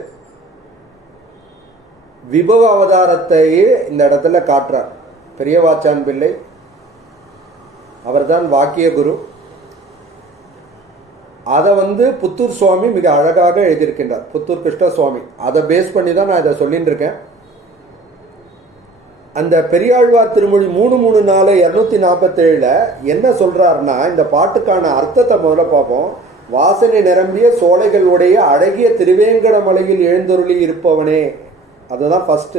விபவ அவதாரத்தையே இந்த இடத்துல காட்டுறார். பெரியவாச்சான் பிள்ளை அவர்தான் வாக்கிய குரு. அதை வந்து புத்தூர் சுவாமி மிக அழகாக எழுதியிருக்கின்றார். புத்தூர் கிருஷ்ண சுவாமி. அதை பேஸ் பண்ணி தான் நான் இதை சொல்லிட்டு இருக்கேன். அந்த பெரியாழ்வார் திருமொழி 3:3 247 என்ன சொல்றாருன்னா இந்த பாட்டுக்கான அர்த்தத்தை முதல்ல பார்ப்போம். வாசனை நிரம்பிய சோலைகளுடைய அழகிய திருவேங்கடமலையில் எழுந்தருளி இருப்பவனே, அதுதான் ஃபர்ஸ்ட்.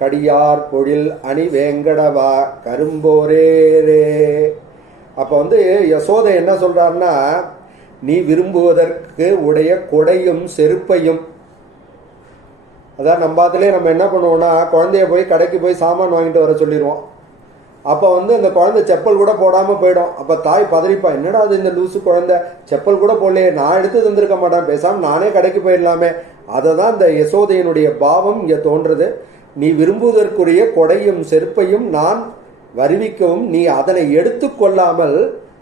கடியார் பொழில் அணி வேங்கடவா கரும்போரேரே. அப்ப வந்து யசோதை என்ன சொல்றாருன்னா நீ விரும்புவதற்கு உடைய கொடையும் செருப்பையும். அதான் நம்ம அதிலே நம்ம என்ன பண்ணுவோம்னா குழந்தைய போய் கடைக்கு போய் சாமான் வாங்கிட்டு வர சொல்லிடுவோம். அப்போ வந்து அந்த குழந்தை செப்பல் கூட போடாமல் போயிடும். அப்போ தாய் பதறிப்பா, என்னடா அது இந்த லூசு குழந்தை செப்பல் கூட போடலையே, நான் எடுத்து தந்திருக்க மாட்டேன், பேசாமல் நானே கடைக்கு போயிடலாமே. அதை தான் இந்த யசோதையினுடைய பாவம் இங்கே தோன்றுறது. நீ விரும்புவதற்குரிய கொடையும் செருப்பையும் நான் வருவிக்கவும் நீ அதனை எடுத்து கொள்ளாமல்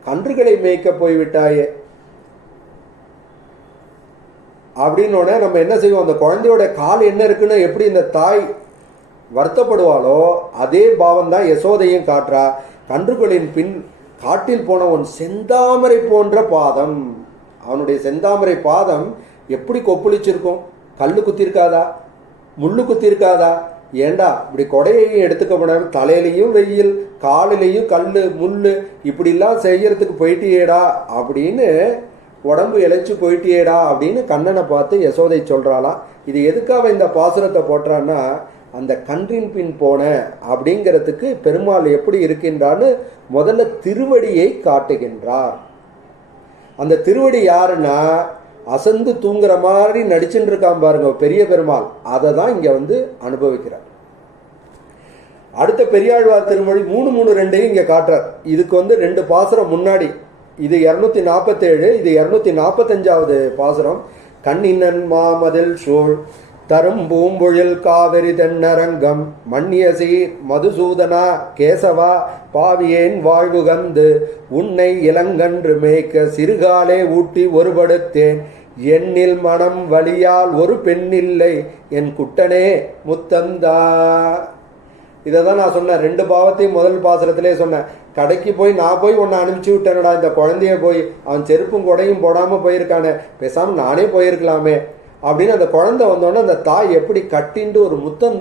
கன்றுகளை மேய்க்க போய்விட்டாயே அப்படின்னோடனே நம்ம என்ன செய்வோம், அந்த குழந்தையோட கால் என்ன இருக்குன்னு எப்படி இந்த தாய் வருத்தப்படுவாளோ அதே பாவம் தான் யசோதையும் காட்டுறா. கன்றுகளின் பின் காட்டில் போன உன் செந்தாமரை போன்ற பாதம். அவனுடைய செந்தாமரை பாதம் எப்படி கொப்புளிச்சிருக்கும், கல்லு குத்திருக்காதா, முள்ளு குத்திருக்காதா? ஏண்டா இப்படி கொடையையும் எடுத்துக்க போனாலும் தலையிலையும் வெயில் காலிலையும் கல் முள்ளு இப்படிலாம் செய்யறதுக்கு போயிட்டியேடா அப்படின்னு உடம்பு இழைச்சி போயிட்டியேடா அப்படின்னு கண்ணனை பார்த்து யசோதை சொல்றாளாம். இது எதுக்காக இந்த பாசுரத்தை போட்டான்னா அந்த கன்றின் பின் போன அப்படிங்கிறதுக்கு பெருமாள் எப்படி இருக்கின்றான்னு முதல்ல திருவடியை காட்டுகின்றார். அந்த திருவடி யாருன்னா அசந்து தூங்குற மாதிரி நடிச்சுட்டு இருக்கான் பாருங்க பெரிய பெருமாள். அதை தான் இங்க வந்து அனுபவிக்கிறார். அடுத்த பெரியாழ்வார் திருமொழி 3:3 இங்க காட்டுறார். இதுக்கு வந்து 2 பாசுரம் முன்னாடி, இது 247, இது 245வது பாசுரம். கண்ணினன் மாமதில் சூழ் தரும் பூம்பொழில் காவிரி தென்னரங்கம் மன்னிய சீர் மதுசூதனா கேசவா பாவியேன் வாழ்வுகந்து உன்னை இளங்கன்று மேய்க்க சிறுகாலே ஊட்டி ஒருபடுத்தேன் எண்ணில் மனம் வலியால் ஒரு பெண்ணில்லை என் குட்டனே முத்தந்தா. இதை தான் நான் சொன்னேன். 2 பாவத்தையும் முதல் பாசுரத்திலே சொன்னேன். கடைக்கு போய் நான் போய் உன்னை அனுப்பிச்சு விட்டேனடா, இந்த குழந்தைய போய் அவன் செருப்பும் கொடையும் போடாமல் போயிருக்கானே, பேசாமல் நானே போயிருக்கலாமே அப்படின்னு அந்த குழந்தை வந்தோடனே அந்த தாய் எப்படி கட்டிண்டு ஒரு முத்தம்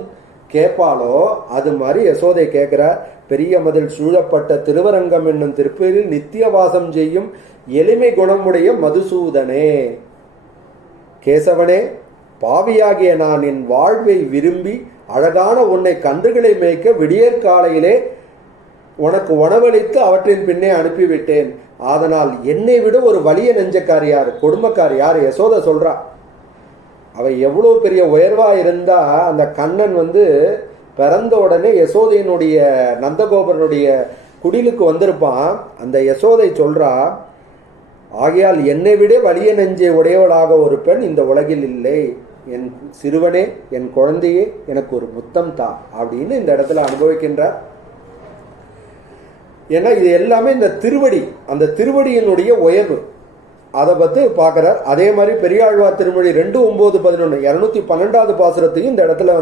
கேட்பாளோ அது மாதிரி யசோதை கேட்கிற. பெரிய மதில் சூழப்பட்ட திருவரங்கம் என்னும் திருப்பேரில் நித்திய வாசம் செய்யும் எளிமை குணமுடைய மதுசூதனே, கேசவனே, பாவியாகிய நான் என் வாழ்வை விரும்பி அழகான உன்னை கன்றுகளை மேய்க்க விடியற்காலையிலே உனக்கு உணவளித்து அவற்றின் பின்னே அனுப்பிவிட்டேன். அதனால் என்னை விட ஒரு வலிய நெஞ்சக்காரி யார், கொடுமைக்காரி யார்? யசோதை சொல்றா. அவ எவ்வளோ பெரிய உயர்வா இருந்தா அந்த கண்ணன் வந்து பிறந்த உடனே யசோதையினுடைய நந்தகோபரனுடைய குடிலுக்கு வந்திருப்பான். அந்த யசோதை சொல்றா, ஆகையால் என்னை விட வலிய நெஞ்சை உடையவளாக ஒரு பெண் இந்த உலகில் இல்லை. என் சிறுவனே, என் குழந்தையே, எனக்கு ஒரு முத்தம் தா அப்படின்னு இந்த இடத்துல அனுபவிக்கின்றார். ஏன்னா இது எல்லாமே இந்த திருவடி, அந்த திருவடியினுடைய உயர்வு, அதை பற்றி பார்க்குறார். அதே மாதிரி பெரியாழ்வார் திருமொழி 2:9-11 212வது பாசுரத்தையும் இந்த இடத்துல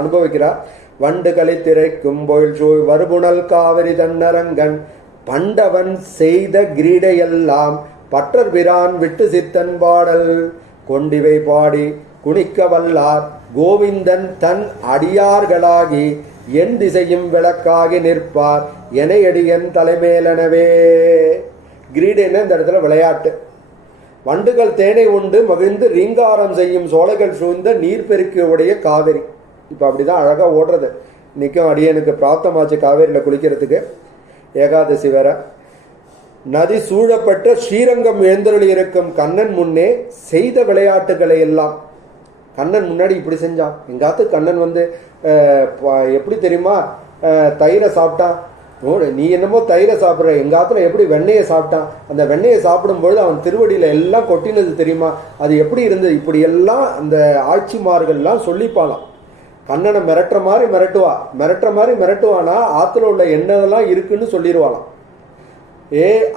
அனுபவிக்கிறார். வண்டு களை திரைக்கும் பொழில் வருபுணல் காவிரி தன்னரங்கன் பண்டவன் செய்த கிரீடையெல்லாம் பற்றர் பிரான் விட்டு சித்தன் பாடல் கொண்டிவை பாடி குனிக்க வல்லார் கோவிந்தன் தன் அடியார்களாகி என் திசையும் விளக்காகி நிற்பார் எனையடியன் தலைமேலனவே. கிரீடைன்னு இந்த இடத்துல விளையாட்டு. வண்டுகள் தேனை உண்டு மகிழ்ந்து ரீங்காரம் செய்யும் சோலைகள் சூழ்ந்த நீர்பெருக்கியுடைய காவிரி. இப்போ அப்படிதான் அழகாக ஓடுறது. இன்றைக்கும் அடியனுக்கு பிராப்தமாச்சு காவேரியில் குளிக்கிறதுக்கு. ஏகாதசி வேற. நதி சூழப்பட்ட ஸ்ரீரங்கம் எழுந்தருளி இருக்கும் கண்ணன் முன்னே செய்த விளையாட்டுகளை எல்லாம் கண்ணன் முன்னாடி இப்படி செஞ்சான். எங்காத்து கண்ணன் எப்படி தெரியுமா தயிரை சாப்பிட்டான். நீ என்னமோ தயிரை சாப்பிட்ற, எங்காத்துல எப்படி வெண்ணெயை சாப்பிட்டான். அந்த வெண்ணெயை சாப்பிடும்பொழுது அவன் திருவடியில எல்லாம் கொட்டினது தெரியுமா, அது எப்படி இருந்தது. இப்படி எல்லாம் அந்த ஆட்சிமார்கள்லாம் சொல்லிப்பாலாம். கண்ணனை மிரட்டுற மாதிரி மிரட்டுவானா ஆத்துல உள்ள எண்ணெயெல்லாம் இருக்குன்னு சொல்லிடுவாளாம்.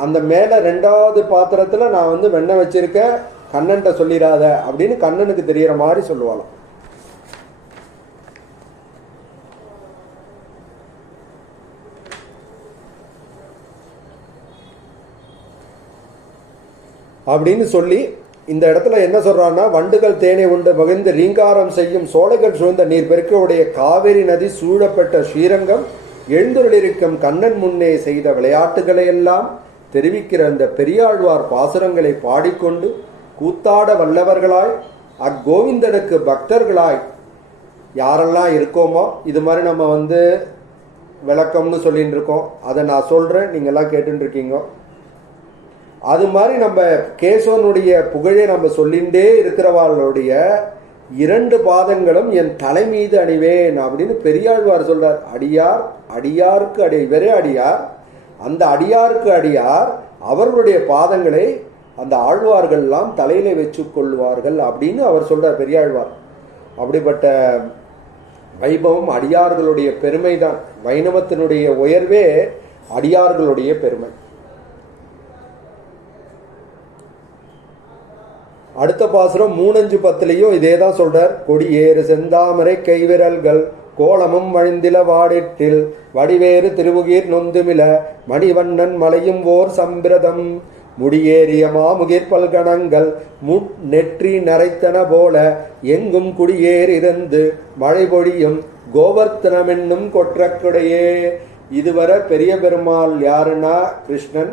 அந்த மேல 2வது பாத்திரத்துல நான் வெண்ணெய் வச்சிருக்கேன், கண்ணன்ட்ட சொல்லிடாத அப்படின்னு கண்ணனுக்கு தெரியற மாதிரி சொல்லுவாளாம். அப்படின்னு சொல்லி இந்த இடத்துல என்ன சொல்றான்னா, வண்டுகள் தேனை உண்டு மகிழ்ந்து ரீங்காரம் செய்யும் சோலைகள் சூழ்ந்த நீர் பெருக்கவுடைய காவிரி நதி சூழப்பட்ட ஸ்ரீரங்கம் எழுந்துள்ளிருக்கும் கண்ணன் முன்னே செய்த விளையாட்டுகளை எல்லாம் தெரிவிக்கிற அந்த பெரியாழ்வார் பாசுரங்களை பாடிக்கொண்டு கூத்தாட வல்லவர்களாய் அக்கோவிந்தனுக்கு பக்தர்களாய் யாரெல்லாம் இருக்கோமோ, இது மாதிரி நம்ம விளக்கம்னு சொல்லிட்டு இருக்கோம். அதை நான் சொல்றேன், நீங்கெல்லாம் கேட்டுட்டு இருக்கீங்க. அது மாதிரி நம்ம கேசவனுடைய புகழை நம்ம சொல்லிண்டே இருக்கிறவாளுடைய 2 பாதங்களும் என் தலை மீது அணிவேன் அப்படின்னு பெரியாழ்வார் சொல்றார். அடியார், அடியாருக்கு அடி, இவரே அடியார், அந்த அடியாருக்கு அடியார் அவர்களுடைய பாதங்களை அந்த ஆழ்வார்கள்லாம் தலையில வச்சு கொள்வார்கள் அப்படின்னு அவர் சொல்றார் பெரியாழ்வார். அப்படிப்பட்ட வைபவம் அடியார்களுடைய பெருமை தான். வைணவத்தினுடைய உயர்வே அடியார்களுடைய பெருமை. அடுத்த பாசுரம் 3:5-10 இதே தான் சொல்றார். கொடியேறு செந்தாமரை கைவிரல்கள் கோலமும் மழிந்தில வாடிட்டில் வடிவேறு திருமுகீர் நொந்துமில மணிவண்ணன் மலையும் ஓர் சம்பிரதம் முடியேறிய மாமுகிர் பல்கணங்கள் நெற்றி நரைத்தன போல எங்கும் குடியேறி இருந்து மழை பொழியும் கோவர்த்தனமென்னும் கொற்றக்குடையே. இதுவரை பெரிய பெருமாள் யாருன்னா கிருஷ்ணன்.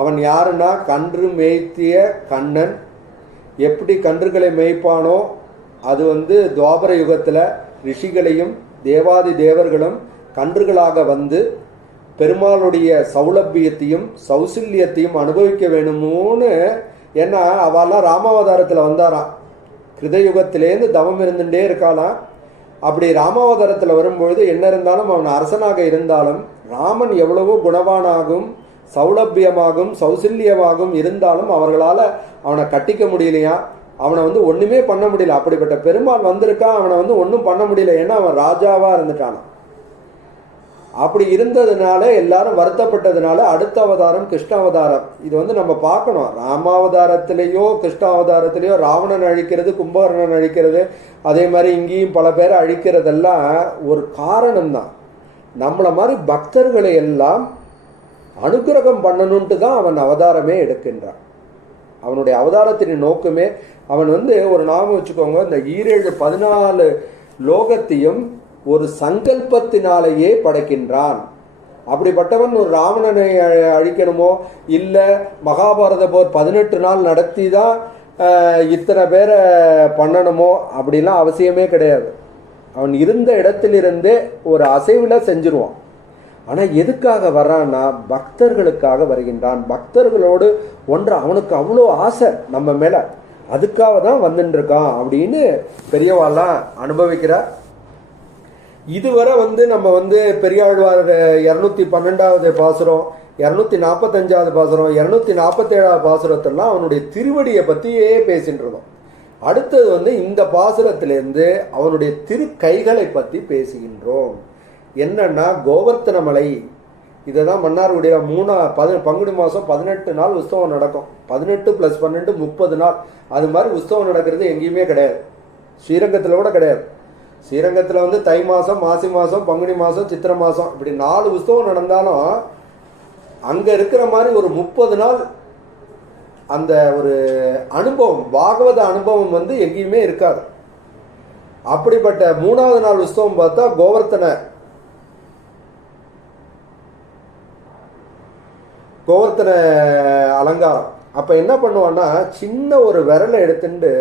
அவன் யாருன்னா கன்று மேய்த்திய கண்ணன். எப்படி கன்றுகளை மேய்ப்பானோ அது துவாபர யுகத்தில் ரிஷிகளையும் தேவாதி தேவர்களும் கன்றுகளாக பெருமாளுடைய சௌலபியத்தையும் சௌசில்யத்தையும் அனுபவிக்க வேணுமோன்னு. ஏன்னா அவெல்லாம் ராமாவதாரத்தில் வந்தாராம். கிருதயுகத்திலேருந்து தவம் இருந்துட்டே இருக்காளாம். அப்படி ராமாவதாரத்தில் வரும்பொழுது என்ன இருந்தாலும் அவன் அரசனாக இருந்தாலும் ராமன் எவ்வளவோ குணவானாகும் சௌலபியமாகும் சௌசில்யமாகும் இருந்தாலும் அவர்களால் அவனை கட்டிக்க முடியலையா, அவனை ஒன்றுமே பண்ண முடியல. அப்படிப்பட்ட பெருமாள் வந்திருக்கான், அவனை ஒன்றும் பண்ண முடியல. ஏன்னா அவன் ராஜாவா இருந்துட்டான். அப்படி இருந்ததுனால எல்லாரும் வருத்தப்பட்டதுனால அடுத்த அவதாரம் கிருஷ்ண அவதாரம். இது நம்ம பார்க்கணும். ராமாவதாரத்திலேயோ கிருஷ்ண அவதாரத்திலேயோ ராவணன் அழிக்கிறது, கும்பகர்ணன் அழிக்கிறது, அதே மாதிரி இங்கேயும் பல பேரை அழிக்கிறதெல்லாம் ஒரு காரணம்தான். நம்மள மாதிரி பக்தர்களை எல்லாம் அனுகிரகம் பண்ணணுன்ட்டு தான் அவன் அவதாரமே எடுக்கின்றான். அவனுடைய அவதாரத்தின் நோக்கமே அவன் ஒரு நாமம் வச்சுக்கோங்க, இந்த 14 லோகத்தையும் ஒரு சங்கல்பத்தினாலேயே படைக்கின்றான். அப்படிப்பட்டவன் ஒரு ராவணனை அழிக்கணுமோ இல்லை மகாபாரத போர் 18 நாள் நடத்தி தான் இத்தனை பேரை பண்ணணுமோ அப்படிலாம் அவசியமே கிடையாது. அவன் இருந்த இடத்திலிருந்தே ஒரு அசைவில் செஞ்சிருவான். ஆனால் எதுக்காக வர்றான்னா பக்தர்களுக்காக வருகின்றான். பக்தர்களோடு ஒன்று அவனுக்கு அவ்வளோ ஆசை நம்ம மேலே, அதுக்காக தான் வந்துட்டு இருக்கான் அப்படின்னு பெரியவாள்லாம் அனுபவிக்கிறார். இதுவரை நம்ம பெரியாழ்வார் 212வது பாசுரம், 245வது பாசுரம், 247வது பாசுரத்தெல்லாம் அவனுடைய திருவடியை பற்றியே பேசிட்டு இருந்தோம். அடுத்தது வந்து இந்த பாசுரத்திலிருந்து அவனுடைய திருக்கைகளை பற்றி பேசுகின்றோம். என்னன்னா கோவர்த்தன மலை, இதை தான் மன்னார்குடியில் பங்குனி மாதம் 18 நாள் உற்சவம் நடக்கும். 18 + 12 30 நாள். அது மாதிரி உற்சவம் நடக்கிறது எங்கேயுமே கிடையாது, ஸ்ரீரங்கத்தில் கூட கிடையாது. ஸ்ரீரங்கத்தில் வந்து தை மாதம், மாசி மாதம், பங்குனி மாதம், சித்திரை மாதம், இப்படி 4 உற்சவம் நடந்தாலும் அங்கே இருக்கிற மாதிரி ஒரு 30 நாள் அந்த ஒரு அனுபவம், பாகவத அனுபவம் வந்து எங்கேயுமே இருக்காது. அப்படிப்பட்ட 3வது நாள் உற்சவம் பார்த்தா கோவர்த்தன அலங்காரம். அப்போ என்ன பண்ணுவான்னா, சின்ன ஒரு விரலை எடுத்துட்டு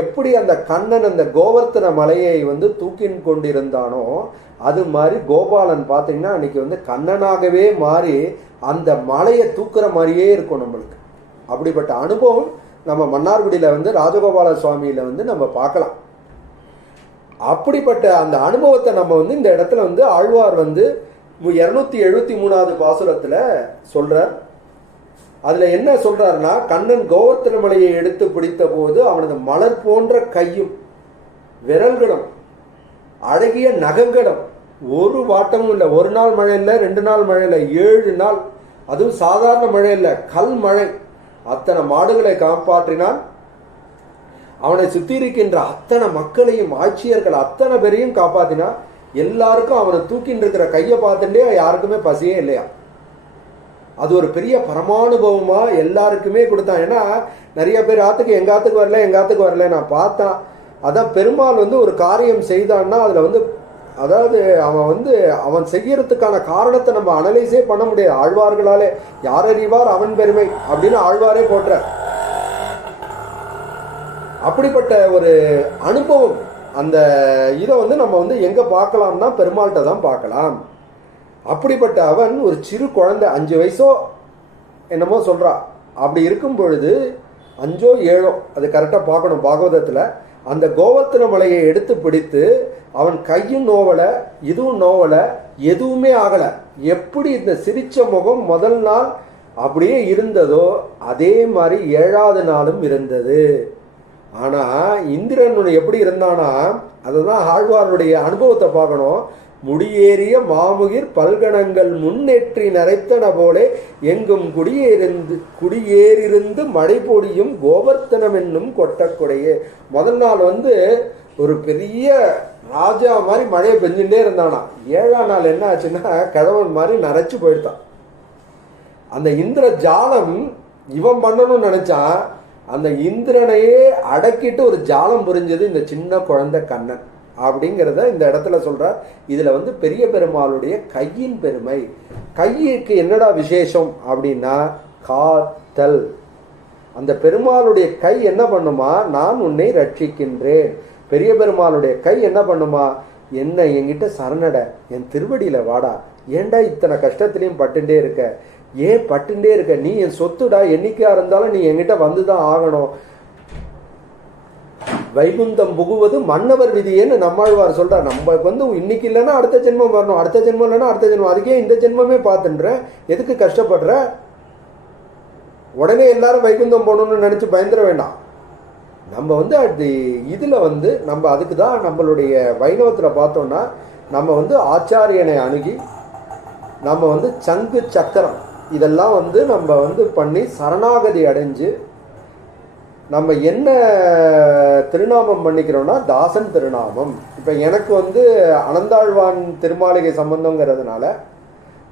எப்படி அந்த கண்ணன் அந்த கோவர்த்தன மலையை வந்து தூக்கின் கொண்டிருந்தானோ அது மாதிரி கோபாலன் பார்த்தீங்கன்னா அன்னைக்கு வந்து கண்ணனாகவே மாறி அந்த மலையை தூக்குற மாதிரியே இருக்கும் நம்மளுக்கு. அப்படிப்பட்ட அனுபவம் நம்ம மன்னார்குடியில் வந்து ராஜகோபால சுவாமியில் வந்து நம்ம பார்க்கலாம். அப்படிப்பட்ட அந்த அனுபவத்தை நம்ம வந்து இந்த இடத்துல வந்து ஆழ்வார் வந்து 273வது பாசுரத்தில் சொல்றார். அதுல என்ன சொல்றாருன்னா, கண்ணன் கோவர்த்தன மலையை எடுத்து பிடித்த போது அவனது மலர் போன்ற கையும் விரல்களும் அழகிய நகங்களும் ஒரு வாட்டமும் இல்லை. ஒரு நாள் மழை இல்லை, 2 நாள் மழை இல்லை, 7 நாள், அதுவும் சாதாரண மழை இல்லை, கல் மழை. அத்தனை மாடுகளை காப்பாற்றினான். அவனை சுத்தி இருக்கின்ற அத்தனை மக்களையும், ஆட்சியர்கள் அத்தனை பேரையும் காப்பாற்றினான். எல்லாருக்கும் அவனை தூக்கின்னு இருக்கிற கையை பார்த்துட்டே யாருக்குமே பசியே இல்லையா. அது ஒரு பெரிய பரமானுபவமா எல்லாருக்குமே கொடுத்தான். ஏன்னா நிறைய பேர் ஆத்துக்கு எங்க ஆத்துக்கு வரல நான் பார்த்தேன். அதான் பெருமாள் வந்து ஒரு காரியம் செய்தான்னா அதுல வந்து அதாவது அவன் செய்யறதுக்கான காரணத்தை நம்ம அனலைஸே பண்ண முடியாது. ஆழ்வார்களாலே யார் அறிவார் அவன் பெருமை அப்படின்னு ஆழ்வாரே போற்ற. அப்படிப்பட்ட ஒரு அனுபவம் அந்த இதை வந்து நம்ம வந்து எங்க பார்க்கலாம்னா பெருமாள்கிட்ட தான் பார்க்கலாம். அப்படிப்பட்ட அவன் ஒரு சிறு குழந்தை, 5 வயசோ என்னமோ சொல்றா. அப்படி இருக்கும் பொழுது 5ஓ 7ஓ அது கரெக்டாக பார்க்கணும் பாகவதத்தில், அந்த கோவர்த்தன மலையை எடுத்து பிடித்து அவன் கையும் நோவலை, இதுவும் நோவலை, எதுவுமே ஆகலை. எப்படி இந்த சிரிச்ச முகம் முதல் நாள் அப்படியே இருந்ததோ அதே மாதிரி 7வது நாளும் இருந்தது. ஆனால் இந்திரன் எப்படி இருந்தானா, அதுதான் ஆழ்வாருடைய அனுபவத்தை பார்க்கணும். முடியேறிய மாமுகிர் பல்கணங்கள் முன்னேற்றி நரைத்தன போலே எங்கும் குடியேறிருந்து மழை பொடியும் கோவர்த்தனம் என்னும் கொட்டக்குடையே. முதல் நாள் ஒரு பெரிய ராஜா மாதிரி மழையை பெஞ்சுட்டே இருந்தானா. 7ஆம் நாள் என்ன ஆச்சுன்னா கிழவன் மாதிரி நரைச்சு போயிட்டான். அந்த இந்திர ஜாலம் இவன் பண்ணணும்னு நினைச்சான். அந்த இந்திரனையே அடக்கிட்டு ஒரு ஜாலம் புரிஞ்சது இந்த சின்ன குழந்தை கண்ணன் அப்படிங்கிறத இந்த இடத்துல சொல்றார். இதுல பெரிய பெருமாளுடைய கையின் பெருமை. கைக்கு என்னடா விசேஷம் அப்படின்னா காத்தல். அந்த பெருமாளுடைய கை என்ன பண்ணுமா, நான் உன்னை ரட்சிக்கின்றேன். பெரிய பெருமாளுடைய கை என்ன பண்ணுமா, என்ன என்கிட்ட சரணட, என் திருவடியில வாடா, ஏண்டா இத்தனை கஷ்டத்திலையும் பட்டுட்டே இருக்க, ஏன் பட்டுட்டே இருக்க, நீ என் சொத்துடா, என்னைக்கா இருந்தாலும் நீ என்கிட்ட வந்துதான் ஆகணும். வைகுந்தம் புகுவது மன்னவர் விதியேன்னு நம்மாழ்வார் சொல்றார். நம்ம இன்னைக்கு இல்லைன்னா அடுத்த ஜென்மம் வரணும், அடுத்த ஜென்மம் இல்லைன்னா அடுத்த ஜென்மம், அதுக்கே இந்த ஜென்மமே பார்த்துன்ற, எதுக்கு கஷ்டப்படுற? உடனே எல்லாரும் வைகுந்தம் போகணும்னு நினைச்சு பயந்துட வேண்டாம். நம்ம அது இதுல நம்ம அதுக்கு தான் நம்மளுடைய வைணவத்துல பார்த்தோம்னா நம்ம ஆச்சாரியனை அணுகி நம்ம சங்கு சக்கரம் இதெல்லாம் நம்ம பண்ணி சரணாகதி அடைஞ்சு நம்ம என்ன திருநாமம் பண்ணிக்கிறோம்னா தாசன் திருநாமம். இப்போ எனக்கு அனந்தாழ்வான் திருமாளிகை சம்பந்தங்கிறதுனால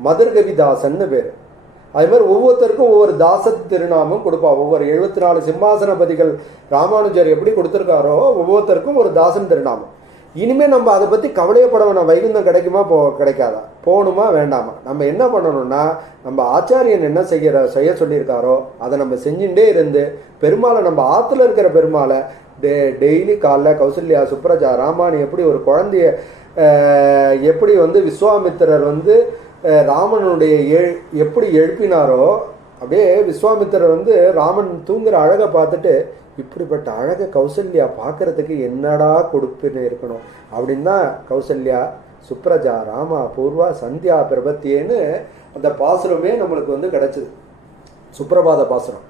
மதுர்கவி தாசன்னு பேர். அது மாதிரி ஒவ்வொருத்தருக்கும் ஒவ்வொரு தாச திருநாமம் கொடுப்பா. ஒவ்வொரு 74 சிம்மாசனபதிகள் ராமானுஜர் எப்படி கொடுத்துருக்காரோ ஒவ்வொருத்தருக்கும் ஒரு தாசன் திருநாமம். இனிமேல் நம்ம அதை பற்றி கவலையப்பட வேணாம். வைகுந்தம் கிடைக்குமா கிடைக்காதா, போகணுமா வேண்டாமா, நம்ம என்ன பண்ணணும்னா நம்ம ஆச்சாரியன் என்ன செய்ய சொல்லியிருக்காரோ அதை நம்ம செஞ்சுட்டே இருந்து பெருமாளை, நம்ம ஆற்றுல இருக்கிற பெருமாளை டெய்லி காலைல கௌசல்யா சுப்ரஜா ராமானி எப்படி ஒரு குழந்தைய எப்படி விஸ்வாமித்திரர் ராமனுடைய எப்படி எழுப்பினாரோ அப்படியே விஸ்வாமித்திரர் ராமன் தூங்குற அழகை பார்த்துட்டு இப்படிப்பட்ட அழகை கௌசல்யா பார்க்கறதுக்கு என்னடா கொடுப்புன்னு இருக்கணும் அப்படின்னு தான் கௌசல்யா சுப்ரஜா ராமா பூர்வா சந்தியா பிரபத்தியேன்னு அந்த பாசுரமே நம்மளுக்கு கிடைச்சது, சுப்ரபாத பாசுரம்.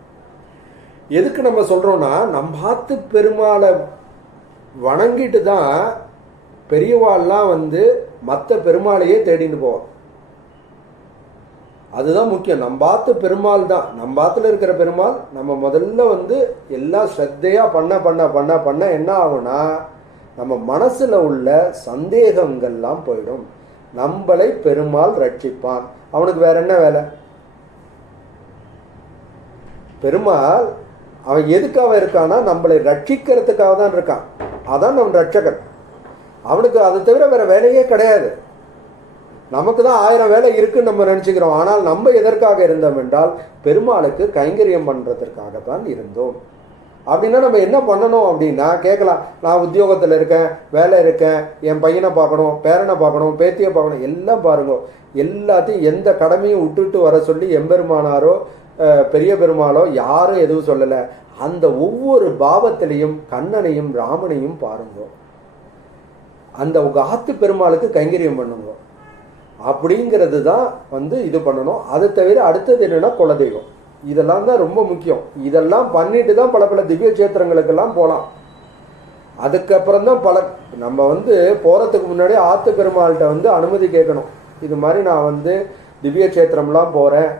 எதுக்கு நம்ம சொல்றோம்னா, நம்பாத்து பெருமாளை வணங்கிட்டு தான் பெரியவாள்லாம் வந்து மற்ற பெருமாளையே தேடிட்டு போவோம். அதுதான் முக்கியம். நம்பாத்து பெருமாள் தான், நம்பாத்துல இருக்கிற பெருமாள். நம்ம முதல்ல வந்து எல்லாம் ஸ்ரத்தையா பண்ண பண்ண பண்ண பண்ண என்ன ஆகும்னா, நம்ம மனசுல உள்ள சந்தேகங்கள்லாம் போயிடும். நம்மளை பெருமாள் ரட்சிப்பான். அவனுக்கு வேற என்ன வேலை? பெருமாள் அவன் எதுக்காக இருக்கான்னா, நம்மளை ரட்சிக்கிறதுக்காக தான் இருக்கான். அதான் நம் ரட்சகன். அவனுக்கு அதை தவிர வேற வேலையே கிடையாது. நமக்கு தான் 1000 வேலை இருக்குன்னு நம்ம நினைச்சுக்கிறோம். ஆனால் நம்ம எதற்காக இருந்தோம் என்றால், பெருமாளுக்கு கைங்கரியம் பண்றதற்காகத்தான் இருந்தோம். அப்படின்னா நம்ம என்ன பண்ணணும் அப்படின்னா, கேட்கலாம், நான் உத்தியோகத்தில் இருக்கேன், வேலை இருக்கேன், என் பையனை பார்க்கணும், பேரனை பார்க்கணும், பேத்தியை பார்க்கணும், எல்லாம் பாருங்க. எல்லாத்தையும் எந்த கடமையும் விட்டுட்டு வர சொல்லி எம்பெருமானாரோ பெரிய பெருமாளோ யாரும் எதுவும் சொல்லலை. அந்த ஒவ்வொரு பாவத்திலையும் கண்ணனையும் ராமனையும் பாருங்க. அந்த உங்க ஆத்து பெருமாளுக்கு கைங்கரியம் பண்ணுங்க. அப்படிங்கிறது தான் வந்து இது பண்ணணும். அதை தவிர அடுத்தது என்னன்னா, குலதெய்வம். இதெல்லாம் தான் ரொம்ப முக்கியம். இதெல்லாம் பண்ணிட்டு தான் பல பல திவ்ய கஷேத்திரங்களுக்கெல்லாம் போகலாம். அதுக்கப்புறம் தான் நம்ம வந்து போகிறதுக்கு முன்னாடி ஆத்து பெருமாள்கிட்ட வந்து அனுமதி கேட்கணும். இது மாதிரி நான் வந்து திவ்ய கஷேத்திரம்லாம் போகிறேன்,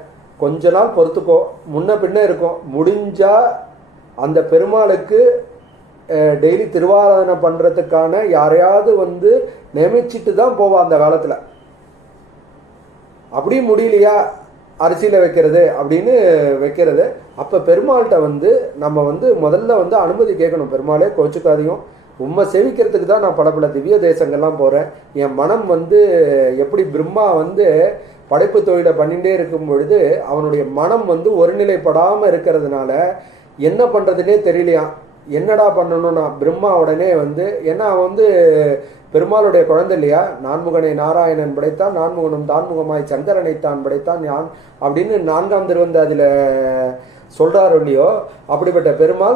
கொஞ்ச நாள் பொறுத்துக்கோ, முன்ன பின்ன இருக்கும், முடிஞ்சா அந்த பெருமாளுக்கு டெய்லி திருவாராதனை பண்ணுறதுக்கான யாரையாவது வந்து நியமிச்சுட்டு தான் போவான் அந்த காலத்தில். அப்படி முடியலையா அரிசியில் வைக்கிறது அப்படின்னு வைக்கிறது. அப்போ பெருமாள்கிட்ட வந்து நம்ம வந்து முதல்ல வந்து அனுமதி கேட்கணும். பெருமாளே கோச்சுக்காதையும், உண்மை சேவிக்கிறதுக்கு தான் நான் பல பல திவ்ய தேசங்கள்லாம் போகிறேன். என் மனம் வந்து எப்படி பிரம்மா வந்து படைப்பு தொழிலை பண்ணிகிட்டே இருக்கும் பொழுது அவனுடைய மனம் வந்து ஒருநிலைப்படாமல் இருக்கிறதுனால என்ன பண்ணுறதுனே தெரியலையா. என்னடா பண்ணணும்னா, பிரம்மா உடனே வந்து, ஏன்னா அவன் வந்து பெருமாளுடைய குழந்தை இல்லையா, நான்முகனை நாராயணன் படைத்தான், நான்முகனும் தான்முகமாய் சங்கரனை தான் படைத்தான் யான் அப்படின்னு 4ஆம் திருவந்தாதியில் சொல்றாரு இல்லையோ. அப்படிப்பட்ட பிரம்மா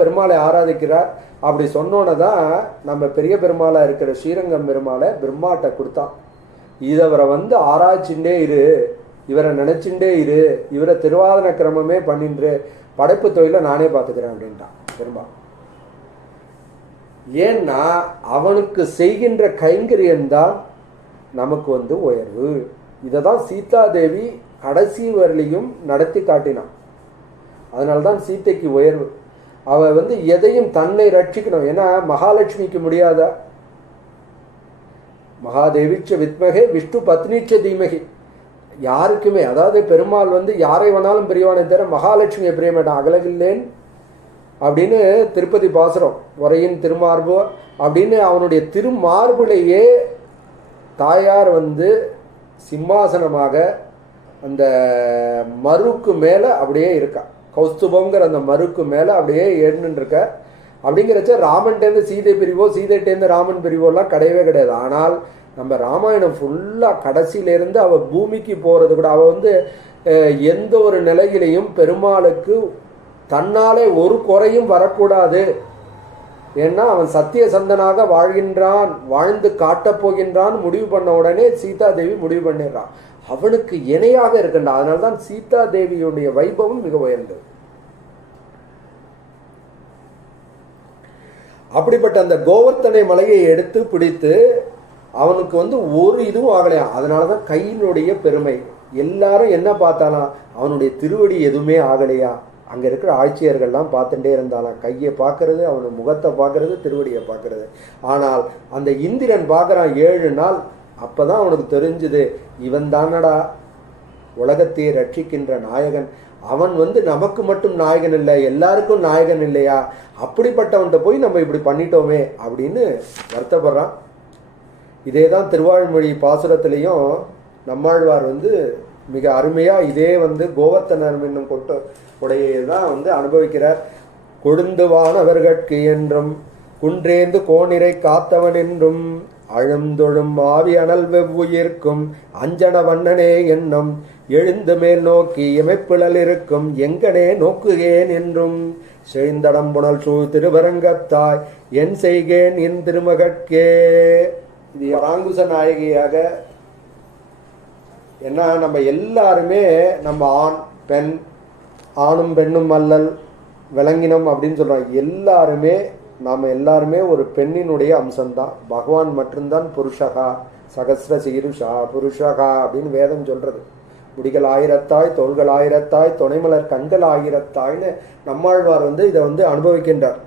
பெருமாளை ஆராதிக்கிறார். அப்படி சொன்னோன்னு தான் நம்ம பெரிய பெருமாளாக இருக்கிற ஸ்ரீரங்கம் பெருமாளை பிரம்மாட்ட கொடுத்தான். இவரை வந்து ஆராய்ச்சிண்டே இரு, இவரை நினைச்சுட்டே இரு, இவரை திருவாதன கிரமமே பண்ணின்று, படைப்பு தொழிலை நானே பார்த்துக்கிறேன் அப்படின்ட்டான் பெருமாள். ஏன்னா அவனுக்கு செய்கின்ற கைங்கரியம்தான் நமக்கு வந்து உயர்வு. இதை தான் சீதாதேவி கடைசி வரலையும் நடத்தி காட்டினான். அதனால்தான் சீதைக்கு உயர்வு. அவ வந்து எதையும் தன்னை ரட்சிக்கணும். ஏன்னா மகாலட்சுமிக்கு முடியாதா, மகாதேவிச்ச வித்மகே விஷ்ணு பத்னிச்ச தீமகி, யாருக்குமே, அதாவது பெருமாள் வந்து யாரை வேணாலும் பிரியவானே தவிர மகாலட்சுமியை பிரிய மாட்டான். அகலகில்லேன் அப்படின்னு திருப்பதி பாசுரம், உரையின் திருமார்பு அப்படின்னு அவனுடைய திருமார்பிலேயே தாயார் வந்து சிம்மாசனமாக அந்த மருக்கு மேலே அப்படியே இருக்கா. கௌஸ்துபங்கிற அந்த மருக்கு மேலே அப்படியே ஏன்னு இருக்க. அப்படிங்கிறச்ச ராமன்டேருந்து சீதை பிரிவோ, சீதைட்டேருந்து ராமன் பிரிவோலாம் கிடையவே கிடையாது. ஆனால் நம்ம ராமாயணம் ஃபுல்லாக கடைசியிலேருந்து அவள் பூமிக்கு போகிறது கூட, அவள் வந்து எந்த ஒரு நிலையிலையும் பெருமாளுக்கு தன்னாலே ஒரு குறையும் வரக்கூடாது. ஏன்னா அவன் சத்திய சந்தனாக வாழ்கின்றான், வாழ்ந்து காட்டப் போகின்றான் முடிவு பண்ண உடனே சீதாதேவி முடிவு பண்ணிடுறான். அவனுக்கு இணையாக இருக்கின்றான். அதனால்தான் சீதாதேவியுடைய வைபவம் மிக உயர்ந்தது. அப்படிப்பட்ட அந்த கோவர்த்தனை மலையை எடுத்து பிடித்து அவனுக்கு வந்து ஒரு இதுவும் ஆகலையா. அதனாலதான் கையினுடைய பெருமை. எல்லாரும் என்ன பார்த்தாலாம், அவனுடைய திருவடி எதுவுமே ஆகலையா. அங்க இருக்கிற ஆட்சியர்கள்லாம் பார்த்துட்டே இருந்தாலாம். கையை பார்க்கறது, அவனு முகத்தை பார்க்கறது, திருவடியை பார்க்கறது. ஆனால் அந்த இந்திரன் பார்க்கறான் 7 நாள். அப்பதான் அவனுக்கு தெரிஞ்சுது, இவன் தானடா உலகத்தை ரட்சிக்கின்ற நாயகன். அவன் வந்து நமக்கு மட்டும் நாயகன் இல்லை, எல்லாருக்கும் நாயகன் இல்லையா. அப்படிப்பட்டவன்கிட்ட போய் நம்ம இப்படி பண்ணிட்டோமே அப்படின்னு வருத்தப்படுறான். இதே தான் திருவாழ்மொழி பாசுரத்திலையும் நம்மாழ்வார் வந்து மிக அருமையா இதே வந்து கோவர்த்தனர் என்னும் உடையதான் வந்து அனுபவிக்கிறார். கொழுந்து வானவர்கட்கு என்றும் குன்றேந்து கோணிரை காத்தவன் என்றும் அழுந்தொழும் ஆவி அனல் வெவ்வுயிர்க்கும் அஞ்சன வண்ணனே என்னும் எழுந்து மேல் நோக்கி எமைப்பிழல் இருக்கும் எங்கனே நோக்குகேன் என்றும் செழிந்தடம் புனல் சூழ் திருவரங்கத்தாய் என் செய்கேன் என் திருமகட்கே. இது ராங்குச நாயகியாக என்ன, நம்ம எல்லாருமே நம்ம ஆண் பெண் ஆணும் பெண்ணும் அல்லல் விலங்கினம் அப்படின்னு சொல்கிறாங்க. எல்லாருமே நாம் எல்லாருமே ஒரு பெண்ணினுடைய அம்சம்தான். பகவான் மட்டும்தான் புருஷகா, சகஸ்ர சீருஷா புருஷகா அப்படின்னு வேதம் சொல்கிறது. முடிகள் ஆயிரத்தாய், தோள்கள் ஆயிரத்தாய், துணைமலர் கண்கள் ஆயிரத்தாய்னு நம்மாழ்வார் இதை அனுபவிக்கின்றார்.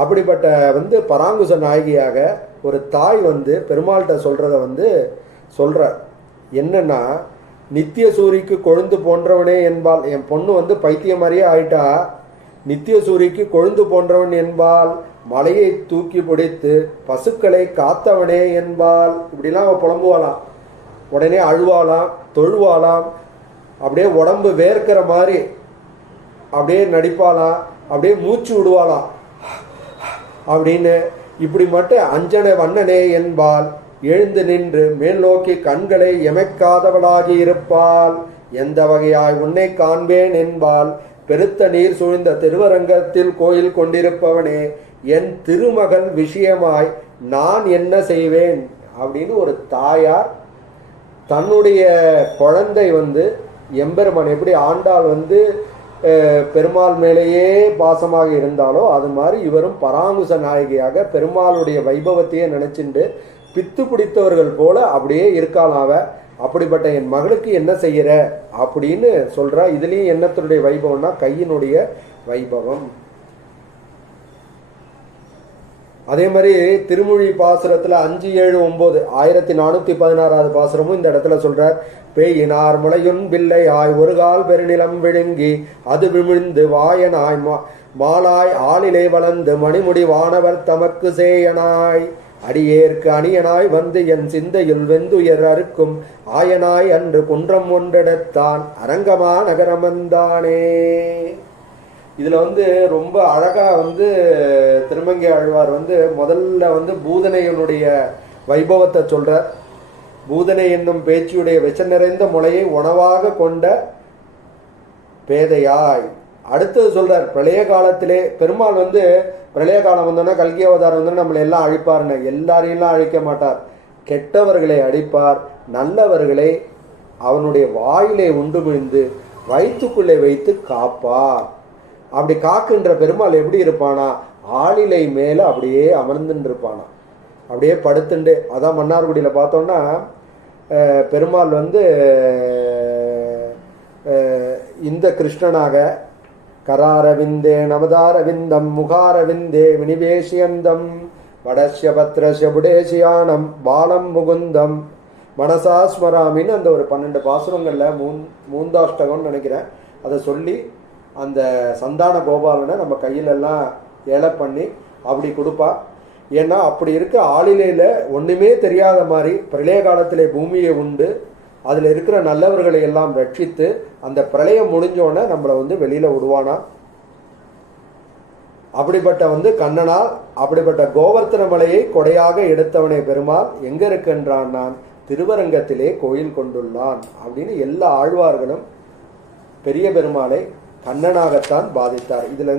அப்படிப்பட்ட பராங்குச நாயகியாக ஒரு தாய் பெருமாள்கிட்ட சொல்கிறத சொல்கிறார். என்னன்னா, நித்திய சூரிக்கு கொழுந்து போன்றவனே என்பால். என் பொண்ணு பைத்தியம் மாதிரியே ஆயிட்டா, நித்திய சூரிக்கு கொழுந்து போன்றவன் என்பால். மலையை தூக்கி பிடித்து பசுக்களை காத்தவனே என்பால். இப்படிலாம் அவள் புலம்புவாளாம், உடனே அழுவாளாம், தொழுவாளாம், அப்படியே உடம்பு வேர்க்கிற மாதிரி அப்படியே நடிப்பாளாம், அப்படியே மூச்சு விடுவாளாம் அப்படின்னு. இப்படி மட்டும் அஞ்சன வண்ணனே என்பால். எழுந்து நின்று மேல் நோக்கி கண்களை எமைக்காதவளாகி இருப்பாள். எந்த வகையாய் உன்னை காண்பேன் என்பால். பெருத்த நீர் சூழ்ந்த திருவரங்கத்தில் கோயில் கொண்டிருப்பவனே, என் திருமகள் விஷயமாய் நான் என்ன செய்வேன் அப்படின்னு ஒரு தாயார் தன்னுடைய குழந்தை எம்பெருமான் எப்படி ஆண்டாள் பெருமாள் மேலேயே பாசமாக இருந்தாலோ அது மாதிரி இவரும் பராங்குச நாயகியாக பெருமாளுடைய வைபவத்தையே நினைச்சுண்டு பித்து பிடித்தவர்கள் போல அப்படியே இருக்காளாவ. அப்படிப்பட்ட என் மகளுக்கு என்ன செய்யற அப்படின்னு சொல்றா. இதுலயும் என்னத்தினுடைய வைபவம்னா கையினுடைய வைபவம். அதே மாதிரி திருமொழி பாசுரத்துல 5, 7, 9 1416 பாசுரமும் இந்த இடத்துல சொல்றார். பேயினார் முளையுன் பிள்ளை ஆய் ஒரு கால் பெருநிலம் விழுங்கி அது விமிழ்ந்து வாயனாய் மாலாய் ஆளிலே வளர்ந்து மணிமுடி வானவர் தமக்கு சேயனாய் அடியேற்கு அணியனாய் என் சிந்தையில் வெந்துயர் அறுக்கும் ஆயனாய் அன்று குன்றம் ஒன்றெடுத்தான் அரங்கமா நகரமந்தானே. இதுல ரொம்ப அழகா திருமங்கை ஆழ்வார் முதல்ல பூதனையனுடைய வைபவத்தை சொல்றார். பூதனை என்னும் பேச்சியுடைய விஷ நிறைந்த முளையை உணவாக கொண்ட பேதையாய். அடுத்தது சொல்றார், பிரளய காலத்திலே பெருமாள் பிரளய காலம் வந்தோன்னா கல்கி அவதாரம் நம்மளை எல்லாம் அழிப்பார்னு. எல்லாரையும் அழிக்க மாட்டார், கெட்டவர்களை அழிப்பார், நல்லவர்களை அவனுடைய வாயிலே உண்டு விழுந்து வயிற்றுக்குள்ளே வைத்து காப்பார். அப்படி காக்கின்ற பெருமாள் எப்படி இருப்பானா, ஆளிலை மேல அப்படியே அமர்ந்துட்டு இருப்பானா, அப்படியே படுத்துண்டு. அதான் மன்னார்குடியில பார்த்தோம்னா பெருமாள் இந்த கிருஷ்ணனாக கராரவிந்தே நமதாரவிந்தம் முகாரவிந்தே வினிவேசியந்தம் வடஸ்ய பத்ரஸ்ய புடேசியானம் பாலம் முகுந்தம் மனசா ஸ்மராமின்னு அந்த ஒரு 12 பாசுரங்கள்ல மூந்தாஷ்டகம்னு நினைக்கிறேன். அதை சொல்லி அந்த சந்தான கோபாலனை நம்ம கையிலெல்லாம் ஏழை பண்ணி அப்படி கொடுப்பா. ஏன்னா அப்படி இருக்க ஆளிலையில ஒண்ணுமே தெரியாத மாதிரி பிரளய காலத்திலே பூமியை உண்டு அதில் இருக்கிற நல்லவர்களை எல்லாம் ரட்சித்து அந்த பிரளயம் முடிஞ்சோடனே நம்மளை வெளியில விடுவானா. அப்படிப்பட்ட கண்ணனால் அப்படிப்பட்ட கோவர்த்தன மலையை கொடையாக எடுத்தவனே பெருமாள் எங்க இருக்கின்றான், நான் திருவரங்கத்திலே கோயில் கொண்டுள்ளான் அப்படின்னு எல்லா ஆழ்வார்களும் பெரிய பெருமாளை கண்ணனாகத்தான் பாதித்தார். இதுல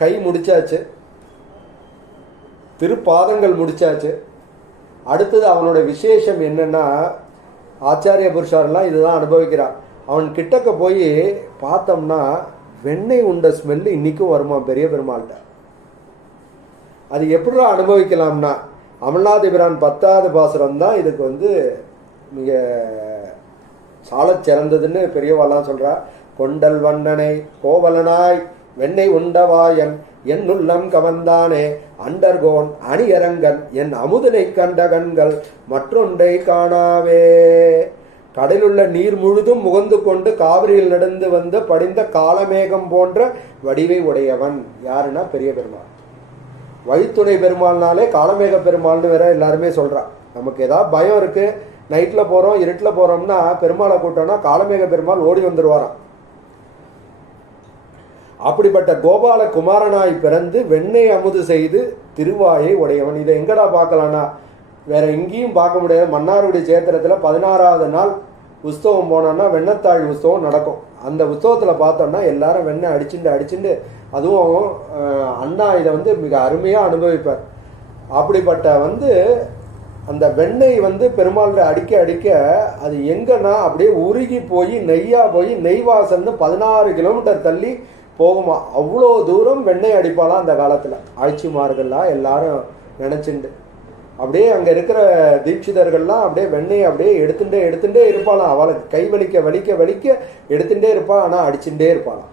கை முடிச்சாச்சு, திருப்பாதங்கள் முடிச்சாச்சு. அடுத்தது அவனோட விசேஷம் என்னன்னா, ஆச்சாரிய புருஷாரெல்லாம் இதுதான் அனுபவிக்கிறான். அவன் கிட்டக்க போய் பார்த்தோம்னா வெண்ணெய் உண்ட ஸ்மெல்லு இன்னைக்கும் வருமா பெரிய பெருமாள்கிட்ட. அது எப்படி அனுபவிக்கலாம்னா, அமல்நாதிபிரான் 10வது பாசுரம் தான் இதுக்கு மிக சாலச் சிறந்ததுன்னு பெரியவாள்லாம் சொல்றா. கொண்டல் வண்ணனை கோவலனாய் வெண்ணெய் உண்டவாயன் என் உள்ளம் கவர்ந்தானே அண்டர்கோன் அணியரங்கன் என் அமுதனை கண்ட கண்கள் மற்றொன்றை காணாவே. கடலுள்ள நீர் முழுதும் முகந்து கொண்டு காவிரியில் நடந்து படிந்த காலமேகம் போன்ற வடிவை உடையவன் யாருன்னா பெரிய பெருமாள். வழித்துணை பெருமாள்னாலே காலமேக பெருமாள்னு வேற எல்லாருமே சொல்றான். நமக்கு ஏதாவது பயம் இருக்கு, நைட்ல போறோம் இருட்டில் போறோம்னா பெருமாளை கூட்டோம்னா காலமேக பெருமாள் ஓடி வந்துருவாராம். அப்படிப்பட்ட கோபால குமாரனாய் பிறந்து வெண்ணெய் அமுது செய்து திருவாயை உடையவன். இதை எங்கடா பார்க்கலான்னா வேற எங்கேயும் பார்க்க முடியாது. மன்னார்குடி சேத்திரத்துல 16வது நாள் உற்சவம் போனோம்னா வெண்ணத்தாழ் உற்சவம் நடக்கும். அந்த உற்சவத்துல பார்த்தோம்னா எல்லாரும் வெண்ணெய் அடிச்சுண்டு அதுவும் அண்ணா இதை மிக அருமையா அனுபவிப்பார். அப்படிப்பட்ட அந்த வெண்ணெய் வந்து பெருமாள் அடிக்க அடிக்க அது எங்கன்னா அப்படியே உருகி போய் நெய்யா போய் நெய் வாசல்னு 16 கிலோமீட்டர் தள்ளி போகுமா. அவ்வளோ தூரம் வெண்ணெய் அடிப்பாலாம் அந்த காலத்தில். ஆட்சிமார்கள்லாம் எல்லாரும் நினச்சிண்டு அப்படியே அங்கே இருக்கிற தீட்சிதர்கள்லாம் அப்படியே வெண்ணெய் அப்படியே எடுத்துட்டே இருப்பாளாம். அவளுக்கு கை வலிக்க எடுத்துட்டே இருப்பாள். ஆனால் அடிச்சுட்டே இருப்பாளாம்.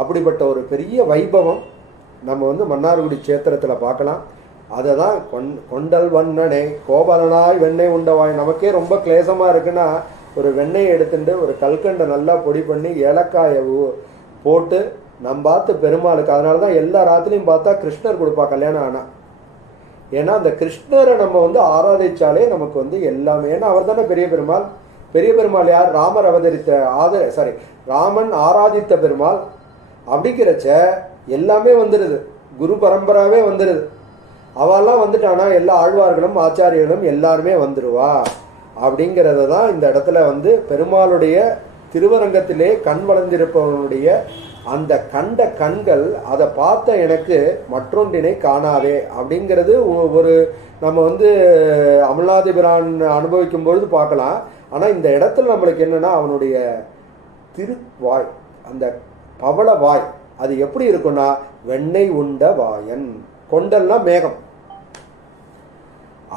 அப்படிப்பட்ட ஒரு பெரிய வைபவம் நம்ம வந்து மன்னார்குடி சேத்திரத்தில் பார்க்கலாம். அதை தான் கொண்டல் வண்ணனே கோபாலனாய் வெண்ணெய் உண்டவாய். நமக்கே ரொம்ப கிளேசமாக இருக்குன்னா ஒரு வெண்ணெய் எடுத்துட்டு ஒரு கல்கண்டை நல்லா பொடி பண்ணி ஏலக்காயை போட்டு நம்ம பார்த்து பெருமாளுக்கு. அதனால தான் எல்லா ராத்திரியும் பார்த்தா கிருஷ்ணர் கொடுப்பா கல்யாணம் ஆனால். ஏன்னா அந்த கிருஷ்ணரை நம்ம வந்து ஆராதிச்சாலே நமக்கு வந்து எல்லாமே. ஏன்னா அவர் தானே பெரிய பெருமாள். பெரிய பெருமாள் யார்? ராமர் அவதரித்த ராமன் ஆராதித்த பெருமாள். அப்படிங்கிறச்ச எல்லாமே வந்துடுது, குரு பரம்பராவே வந்துடுது. அவெல்லாம் வந்துட்டானா எல்லா ஆழ்வார்களும் ஆச்சாரியர்களும் எல்லாருமே வந்துடுவா. அப்படிங்கிறத தான் இந்த இடத்துல வந்து பெருமாளுடைய திருவரங்கத்திலே கண் வளர்ந்திருப்பவனுடைய அந்த கண்ட கண்கள் அதை பார்த்த எனக்கு மற்றொன்றினை காணாதே அப்படிங்கிறது ஒரு நம்ம வந்து அமல்நாதிபிரான் அனுபவிக்கும் பொழுது பார்க்கலாம். ஆனால் இந்த இடத்துல நம்மளுக்கு என்னன்னா அவனுடைய திருவாய், அந்த பவள வாய் அது எப்படி இருக்குன்னா வெண்ணெய் உண்ட வாயன். கொண்டல்னா மேகம்.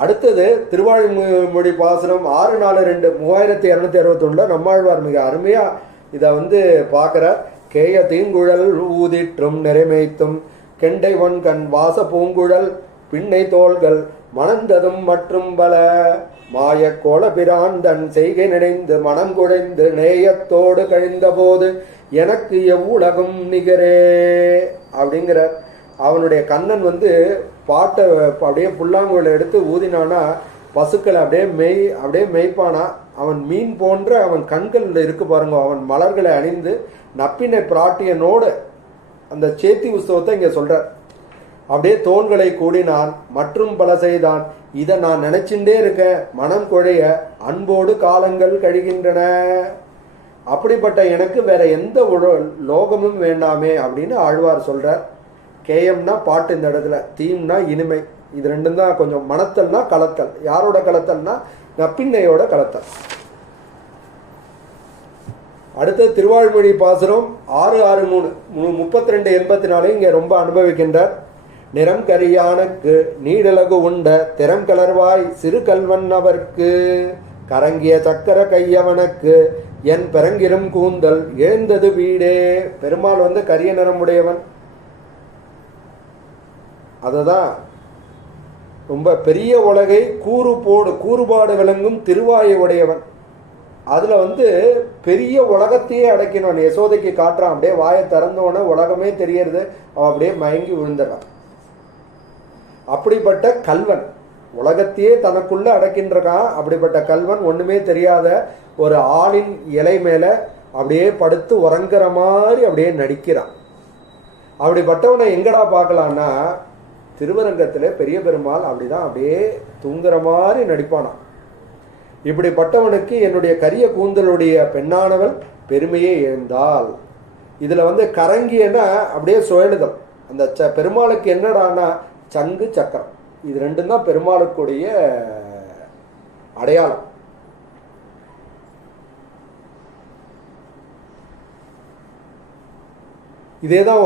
அடுத்தது திருவாழ்மொழி பாசுரம் 642 3261 நம்மாழ்வார் மிக அருமையா இதை வந்து பார்க்கிற. கேய தீங்குழல் ஊதிற்றும் நிறைமைத்தும் கெண்டை ஒன்கண் வாச பூங்குழல் பின்னை தோள்கள் மணந்ததும் மற்றும் பல மாய கோல பிராந்தன் செய்கை நினைந்து மனம் குழைந்து நேயத்தோடு கழிந்த போது எனக்கு எவ்வுலகும் நிகரே அப்படிங்கிற. அவனுடைய கண்ணன் வந்து பாட்டை அப்படியே புல்லாங்குழல் எடுத்து ஊதினானா பசுக்களை அப்படியே மேய்ப்பானா. அவன் மீன் போன்ற அவன் கண்கள் இருக்கு பாருங்க. அவன் மலர்களை அணிந்து நப்பினை பிராட்டியனோடு அந்த சேத்தி உற்சவத்தை இங்க சொல்றார். அப்படியே தோள்களை கூடினான் மற்றும் பல செய்தான். இதை நான் நினைச்சுட்டே இருக்கேன். மனம் குழைய அன்போடு காலங்கள் கழிகின்றன. அப்படிப்பட்ட எனக்கு வேற எந்த லோகமும் வேண்டாமே அப்படின்னு ஆழ்வார் சொல்றார். கேயம்னா பாட்டு இந்த இடத்துல, தீம்னா இனிமை. இது ரெண்டும் தான் கொஞ்சம். மணத்தல்னா கலத்தல். யாரோட கலத்தல்னா நப்பிண்ணையோட கலத்தல். அடுத்து திருவாழ்மொழி பாசுரம் 663 3284 இங்க ரொம்ப அனுபவிக்கின்றார். நிறம் கரியானுக்கு நீடலகு உண்ட திறம் கலர்வாய் சிறு கல்வன் அவர்க்கு கரங்கிய சக்கர கையவனுக்கு என் பெறங்கிரும் கூந்தல் எழுந்தது வீடே. பெருமாள் வந்து கரிய நிறமுடையவன். அததான் ரொம்ப பெரிய உலகை கூறுபாடு விளங்கும் திருவாயை உடையவன். அதுல வந்து பெரிய உலகத்தையே அடைக்கணும். யசோதைக்கு காட்டுறான். அப்படியே வாயை திறந்தோடனே உலகமே தெரியறது. அவன் அப்படியே மயங்கி விழுந்துறான். அப்படிப்பட்ட கல்வன் உலகத்தையே தனக்குள்ள அடக்கின்றான். அப்படிப்பட்ட கல்வன் ஒண்ணுமே தெரியாத ஒரு ஆளின் இலை மேல அப்படியே படுத்து உறங்குற மாதிரி அப்படியே நடிக்கிறான். அப்படிப்பட்டவனை எங்கடா பார்க்கலான்னா திருவரங்கத்துல பெரிய பெருமாள் அப்படிதான் அப்படியே தூங்குற மாதிரி நடிப்பானான். இப்படிப்பட்டவனுக்கு என்னுடைய கரிய கூந்தலுடைய பெண்ணானவள் பெருமையே எழுந்தாள். இதுல வந்து கரங்கியன்னா அப்படியே சுழலுதல். அந்த பெருமாளுக்கு என்னடானா சங்கு சக்கரம். இது ரெண்டும் தான் பெருமாளுக்குடைய அடையாளம். இதேதான்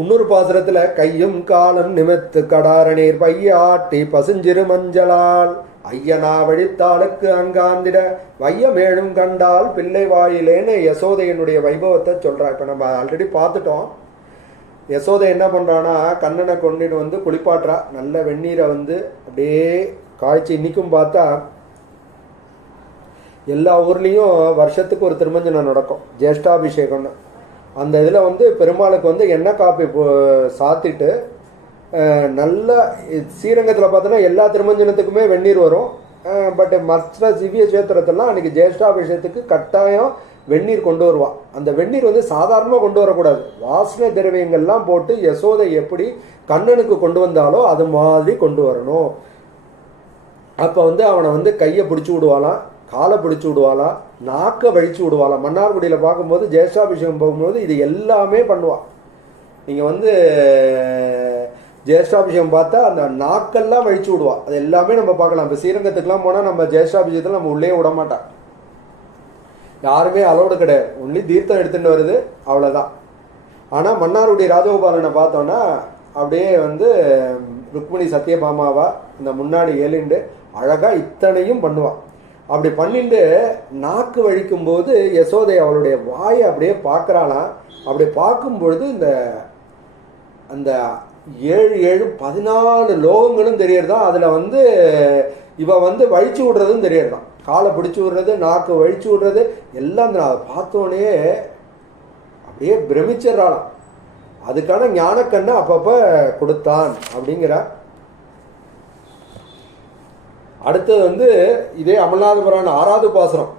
இன்னொரு பாசுரத்துல கையும் காலம் நிமித்து கடாரணீர் பைய ஆட்டி பசுஞ்சிறு மஞ்சளால் ஐயனா வழித்தாளுக்கு அங்காந்திட வையமேழும் கண்டால் பிள்ளை வாயிலேன்னு யசோதையனுடைய வைபவத்தை சொல்றா. இப்ப நம்ம ஆல்ரெடி பார்த்துட்டோம். யசோதை என்ன பண்றானா கண்ணனை கொண்டுட்டு வந்து குளிப்பாட்டுறா. நல்ல வெந்நீரை வந்து அப்படியே காய்ச்சி. இன்னைக்கும் பார்த்தா எல்லா ஊர்லேயும் வருஷத்துக்கு ஒரு திருமஞ்சனம் நடக்கும், ஜேஷ்டாபிஷேகம்னு. அந்த இதில் வந்து பெருமாளுக்கு வந்து எண்ணெய் காப்பி சாத்திட்டு நல்லா ஸ்ரீரங்கத்தில் பார்த்தோன்னா எல்லா திருமஞ்சனத்துக்குமே வெந்நீர் வரும். பட் மற்ற சிவிய சேத்திரத்தெல்லாம் அன்றைக்கி ஜேஷ்டாபிஷேகத்துக்கு கட்டாயம் வெந்நீர் கொண்டு வருவாள். அந்த வெந்நீர் வந்து சாதாரணமாக கொண்டு வரக்கூடாது. வாசனை திரவியங்கள்லாம் போட்டு யசோதை எப்படி கண்ணனுக்கு கொண்டு வந்தாலோ அது மாதிரி கொண்டு வரணும். அப்போ வந்து அவனை வந்து கையை பிடிச்சி விடுவாளாம், காலை பிடிச்சி விடுவாளாம், நாக்கை வழிச்சு விடுவாளாம். மன்னார்குடியில் பார்க்கும்போது ஜேஷ்டாபிஷேகம் போகும்போது இது எல்லாமே பண்ணுவாள். நீங்கள் வந்து ஜேஷ்டாபிஷேகம் பார்த்தா அந்த நாக்கெல்லாம் வழிச்சு விடுவா. அது எல்லாமே நம்ம பார்க்கலாம். இப்போ ஸ்ரீரங்கத்துக்குலாம் போனால் நம்ம ஜேஷ்டாபிஷேகத்தில் நம்ம உள்ளே விட மாட்டான், யாருமே அலோடு கிடையாது. ஒன்லி தீர்த்தம் எடுத்துகிட்டு வருது, அவ்வளோதான். ஆனால் மன்னாருடைய ராஜகோபாலனை பார்த்தோன்னா அப்படியே வந்து ருக்மிணி சத்யபாமாவா இந்த முன்னாடி ஏழிண்டு அழகாக இத்தனையும் பண்ணுவாள். அப்படி பண்ணிட்டு நாக்கு வழிக்கும்போது யசோதை அவளுடைய வாயை அப்படியே பார்க்குறாளாம். அப்படி பார்க்கும்பொழுது இந்த அந்த 7 லோகங்களும் தெரியறதான். அதில் வந்து இவ வந்து வழிச்சு விடுறதும் தெரியறதான். காலை பிடிச்சி விடுறது, நாக்கு வழிச்சு விடுறது எல்லாம் அதை பார்த்தோன்னே அப்படியே பிரமிச்சிடறாளாம். அதுக்கான ஞானக்கண்ணை அப்பப்போ கொடுத்தான் அப்படிங்கிற. அடுத்தது வந்து இதே அமல்நாத புராணம் 6வது பாசுரம்.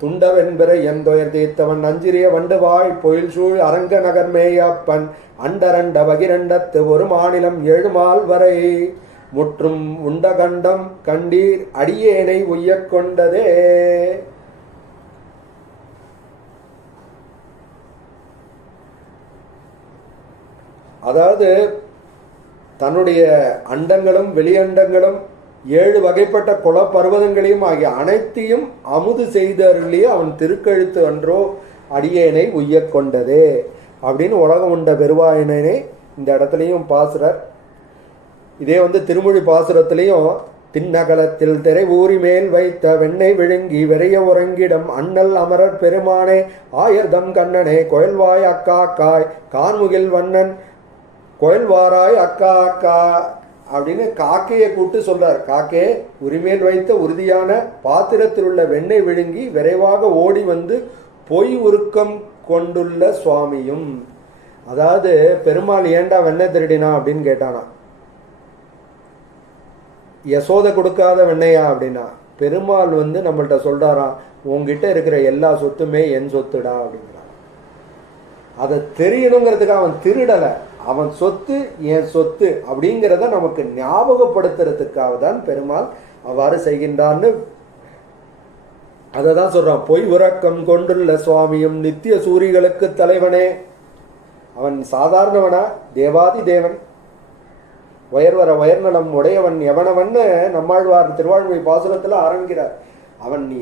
துண்டவென்பெற என் துயர் தீர்த்தவன் அஞ்சிரிய வண்டுவாய் பொயில் சூழ் அரங்க நகர் மேயப்பன் அண்டரண்ட பகிரண்டத்து ஒரு மாநிலம் 7 மால் வரை முற்றும் உண்டகண்டம் கண்டீர் அடியேனை உய்யக் கொண்டதே. அதாவது தன்னுடைய அண்டங்களும் வெளியண்டங்களும் 7 வகைப்பட்ட குல பர்வதங்களையும் ஆகிய அனைத்தையும் அமுது செய்தருளியே அவன் திருக்கழுத்து அன்றோ அடியேனை உய்யக் கொண்டதே அப்படின்னு உலகம் உண்ட பெருவாயினே இந்த இடத்துலையும் பாசுரர். இதே வந்து திருமொழி பாசுரத்திலையும் திண்ணகலத்தில் திரை ஊறி மேல் வைத்த வெண்ணெய் விழுங்கி வெறைய உறங்கிடம் அண்ணல் அமரர் பெருமானே ஆயர்தம் கண்ணனே கோயல்வாய் அக்கா காய் கார்முகில் வண்ணன் கோயல்வாராய் அக்கா அக்கா அப்படின்னு காக்கையை கூட்டு சொல்றார். காக்கே உரிமேல் வைத்த உறுதியான பாத்திரத்தில் உள்ள வெண்ணெய் விழுங்கி விரைவாக ஓடி வந்து பொய் உருக்கம் கொண்டுள்ள சுவாமியும். அதாவது பெருமாள் ஏண்டா வெண்ணெய் திருடினா அப்படின்னு கேட்டானா. யசோதை கொடுக்காத வெண்ணையா அப்படின்னா பெருமாள் வந்து நம்மள்கிட்ட சொல்றாராம், உங்ககிட்ட இருக்கிற எல்லா சொத்துமே என் சொத்துடா அப்படிங்கிறான். அதை தெரியணுங்கிறதுக்கு அவன் திருடலை, அவன் சொத்து என் சொத்து அப்படிங்கிறத நமக்கு ஞாபகப்படுத்துறதுக்காக தான் பெருமாள் அவ்வாறு செய்கின்றான்னு அதை தான் சொல்றான். பொய் உறக்கம் கொண்டுள்ள சுவாமியும் நித்திய சூரிகளுக்கு தலைவனே. அவன் சாதாரணவனா, தேவாதி தேவன், உயர்வர உயர்நலம் உடையவன் எவனவன்னு நம்மாழ்வார் திருவாழ்மொழி பாசுரத்தில் ஆரம்பிக்கிறார். அவன் நீ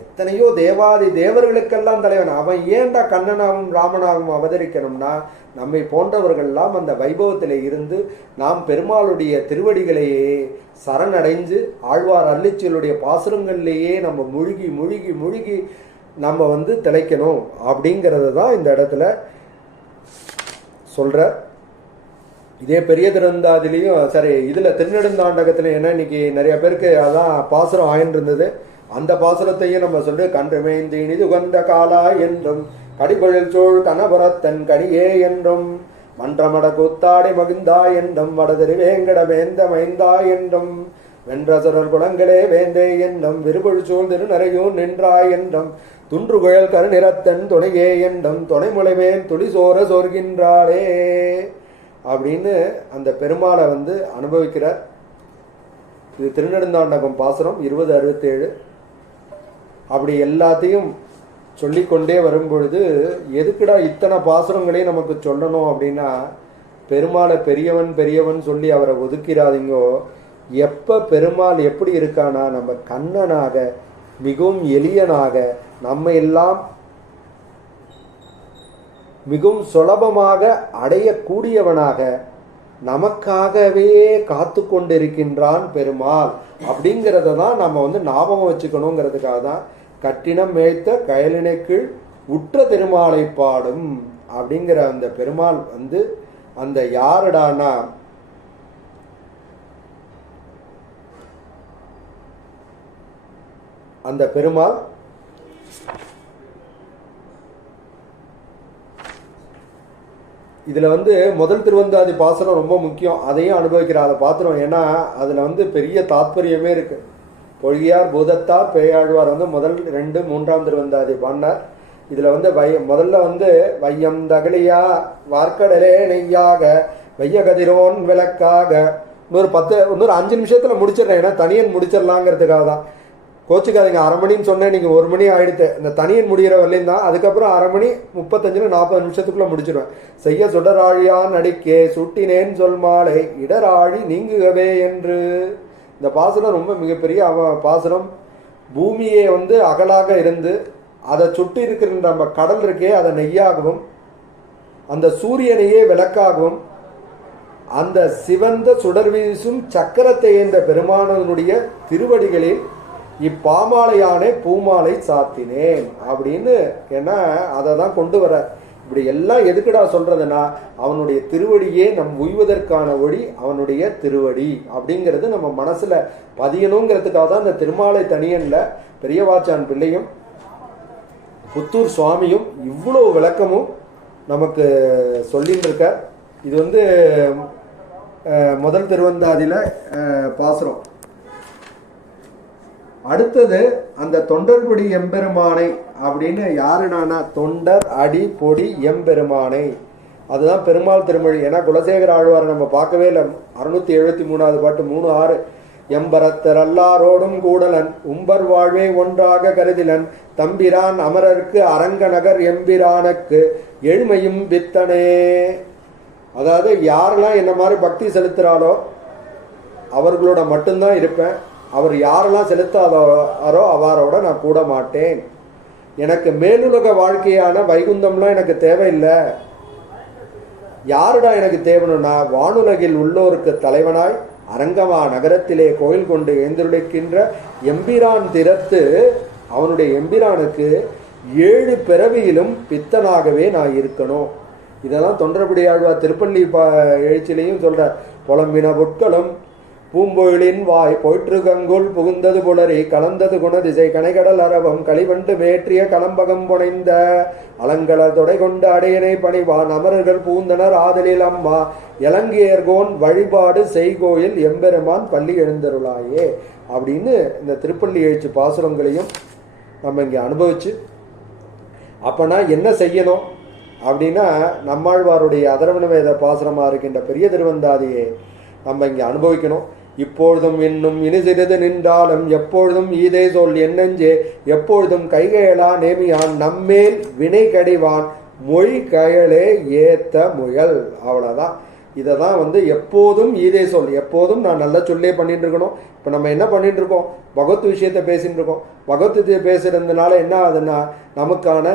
எத்தனையோ தேவாதி தேவர்களுக்கெல்லாம் தலைவன். அவன் ஏண்டா கண்ணனாகவும் ராமனாகவும் அவதரிக்கணும்னா நம்மை போன்றவர்கள்லாம் அந்த வைபவத்திலே இருந்து நாம் பெருமாளுடைய திருவடிகளையே சரணடைஞ்சு ஆழ்வார் அருளிச்செல்லுடைய பாசுரங்கள்லேயே நம்ம முழுகி முழுகி முழுகி நம்ம வந்து திளைக்கணும் அப்படிங்கிறது தான் இந்த இடத்துல சொல்ற. இதே பெரிய திருவந்தாதிலையும் சரி, இதில் திருநெடுந்தாண்டகத்தில் என்ன இன்னைக்கு நிறைய பேருக்கு அதான் பாசுரம் ஆயின்னு இருந்தது. அந்த பாசுரத்தையும் நம்ம சொல்லி கன்றுமேந்து இனிது கொண்ட காலா என்றும் கடிபொழில் சூழ் கனபுரத்தன் கனியே என்றும் மன்றமட கூத்தாடி மகிழ்ந்தா என்றும் வடதிரு வேங்கட வேந்த மைந்தா என்றும் வென்றசரர் குளங்களே வேந்தே என்றும் விருபொழி சூழ் திருநரையூர் நின்றாய் என்றும் துன்றுகுழல் கருநிறத்தன் துணையே என்றும் துணைமுளைமேன் துளி சோர சோர்கின்றாளே அப்படின்னு அந்த பெருமாளை வந்து அனுபவிக்கிறார். இது திருநெடுந்தாண்டகம் பாசுரம் 2067. அப்படி எல்லாத்தையும் சொல்லிக்கொண்டே வரும்பொழுது எதுக்குடா இத்தனை பாசுரங்களையும் நமக்கு சொல்லணும் அப்படின்னா, பெருமாளை பெரியவன் பெரியவன் சொல்லி அவரை ஒதுக்கிறாதீங்கோ. எப்போ பெருமாள் எப்படி இருக்கானா, நம்ம கண்ணனாக மிகவும் எளியனாக நம்ம எல்லாம் மிகவும் சுலபமாக அடையக்கூடியவனாக நமக்காகவே காத்து கொண்டிருக்கின்றான் பெருமாள் அப்படிங்கிறத தான் நம்ம வந்து ஞாபகம் வச்சுக்கணுங்கிறதுக்காக தான் கட்டினம் மேய்த்த கயலினைக்கு உற்ற திருமாலை பாடும் அப்படிங்கிற அந்த பெருமாள் வந்து அந்த யாருடானா அந்த பெருமாள் இதில் வந்து முதல் திருவந்தாதி பாசுரம் ரொம்ப முக்கியம். அதையும் அனுபவிக்கிற அதை பாத்திரம். ஏன்னா அதில் வந்து பெரிய தாத்பரியமே இருக்கு. பொழியார் பூதத்தார் பேயாழ்வார் வந்து முதல் 2, 3ஆம் திருவந்தாதி பாடினார். இதில் வந்து முதல்ல வந்து வையம் தகலியா வார்க்கடலே நெய்யாக வைய கதிரோன் விளக்காக இன்னொரு 5 நிமிஷத்தில் முடிச்சிடுறேன். ஏன்னா தனியன் முடிச்சிடலாங்கிறதுக்காக தான். கோச்சுக்காதீங்க, 1/2 மணின்னு சொன்னேன், நீங்கள் 1 மணி ஆகிடுது. இந்த தனியன் முடிகிற வரலையும் தான். அதுக்கப்புறம் 1/2 மணி 35-40 நிமிஷத்துக்குள்ளே முடிச்சிடுவேன். செய்ய சுடராழியான் நடிக்கே சுட்டினேன் சொல் மாலை இடராழி நீங்குகவே என்று. இந்த பாசுரம் ரொம்ப மிகப்பெரிய பாசுரம். பூமியே வந்து அகலாக இருந்து அதை சுட்டி இருக்கிற நம்ம கடல் இருக்கே அதை நெய்யாகவும், அந்த சூரியனையே விளக்காகவும், அந்த சிவந்த சுடர் வீசும் சக்கரத்தை என்ற பெருமானனுடைய திருவடிகளில் இப்பாமாலையானே பூமாலை சாத்தினேன் அப்படின்னு. ஏன்னா அதை தான் கொண்டு வர. இப்படி எல்லாம் எதுக்குடா சொல்றதுன்னா, அவனுடைய திருவடியே நம் உய்வதற்கான ஒளி அவனுடைய திருவடி அப்படிங்கிறது நம்ம மனசுல பதியணுங்கிறதுக்காக தான் இந்த திருமாலை தனியன்ல பெரியவாச்சான் பிள்ளையும் புத்தூர் சுவாமியும் இவ்வளோ விளக்கமும் நமக்கு சொல்லிட்டு இருக்க. இது வந்து முதல் திருவந்தாதியில பாசுரம். அடுத்தது அந்த தொண்டர் பொடி எம்பெருமானை அப்படின்னு யாருனானா, தொண்டர் அடி பொடி எம்பெருமானை. அதுதான் பெருமாள் திருமொழி. ஏன்னா குலசேகர ஆழ்வார் நம்ம பார்க்கவே இல்லை. 673வது பாட்டு 3-6. எம்பரத்தர் அல்லாரோடும் கூடலன் உம்பர் வாழ்வே ஒன்றாக கருதிலன் தம்பிரான் அமரருக்கு அரங்கநகர் எம்பிரானுக்கு எழுமையும் பித்தனே. அதாவது யாரெல்லாம் என்ன மாதிரி பக்தி செலுத்துகிறாரோ அவர்களோட மட்டும்தான் இருப்பேன். அவர் யாரெல்லாம் செலுத்தாதாரோ அவரோட நான் கூட மாட்டேன். எனக்கு மேலுலக வாழ்க்கையான வைகுந்தம்லாம் எனக்கு தேவையில்லை. யாருடா எனக்கு தேவனுன்னா, வானுலகில் உள்ளோருக்கு தலைவனாய் அரங்கமா நகரத்திலே கோயில் கொண்டு எழுந்துரைக்கின்ற எம்பிரான் திறத்து அவனுடைய எம்பிரானுக்கு 7 பிறவியிலும் பித்தனாகவே நான் இருக்கணும். இதெல்லாம் தொண்டர்படியாழ்வார் திருப்பள்ளி எழுச்சிலையும் சொல்ற. புலம்பின பொற்களும் பூம்பொழிலின் வாய் போயிற்று கங்குள் புகுந்தது புலரி கலந்தது குணதிசை கனைகடல் அரவம் களிவண்டு மேற்றிய களம்பகம் புனைந்த அலங்கலர் தொடை கொண்டு அடையனை பணிவான் அமரர்கள் பூந்தனர் ஆதலில் அம்மா இலங்கையர்கோன் வழிபாடு செய்கோயில் எம்பெருமான் பள்ளி எழுந்தருளாயே அப்படின்னு இந்த திருப்பள்ளி எழுச்சி பாசுரங்களையும் நம்ம இங்கே அனுபவிச்சு, அப்போனா என்ன செய்யணும் அப்படின்னா, நம்மாழ்வாருடைய அதர்வண வேத பாசுரமாக இருக்கின்ற பெரிய திருவந்தாதியை நம்ம இங்கே அனுபவிக்கணும். இப்பொழுதும் இன்னும் இனி சிறிது நின்றாலும் எப்பொழுதும் ஈதே சொல் என்னெஞ்சே எப்பொழுதும் கைகையலா நேமியான் நம்மேல் வினை கடிவான் மொழி கயலே ஏத்த முயல். அவ்வளோதான். இதை தான் வந்து எப்போதும் ஈதே சொல், எப்போதும் நான் நல்ல சொல்லே பண்ணிட்டு இருக்கணும். இப்போ நம்ம என்ன பண்ணிட்டு இருக்கோம், பகவத் விஷயத்தை பேசிட்டு இருக்கோம். பகவத் பேசுறதுனால என்ன ஆகுதுன்னா, நமக்கான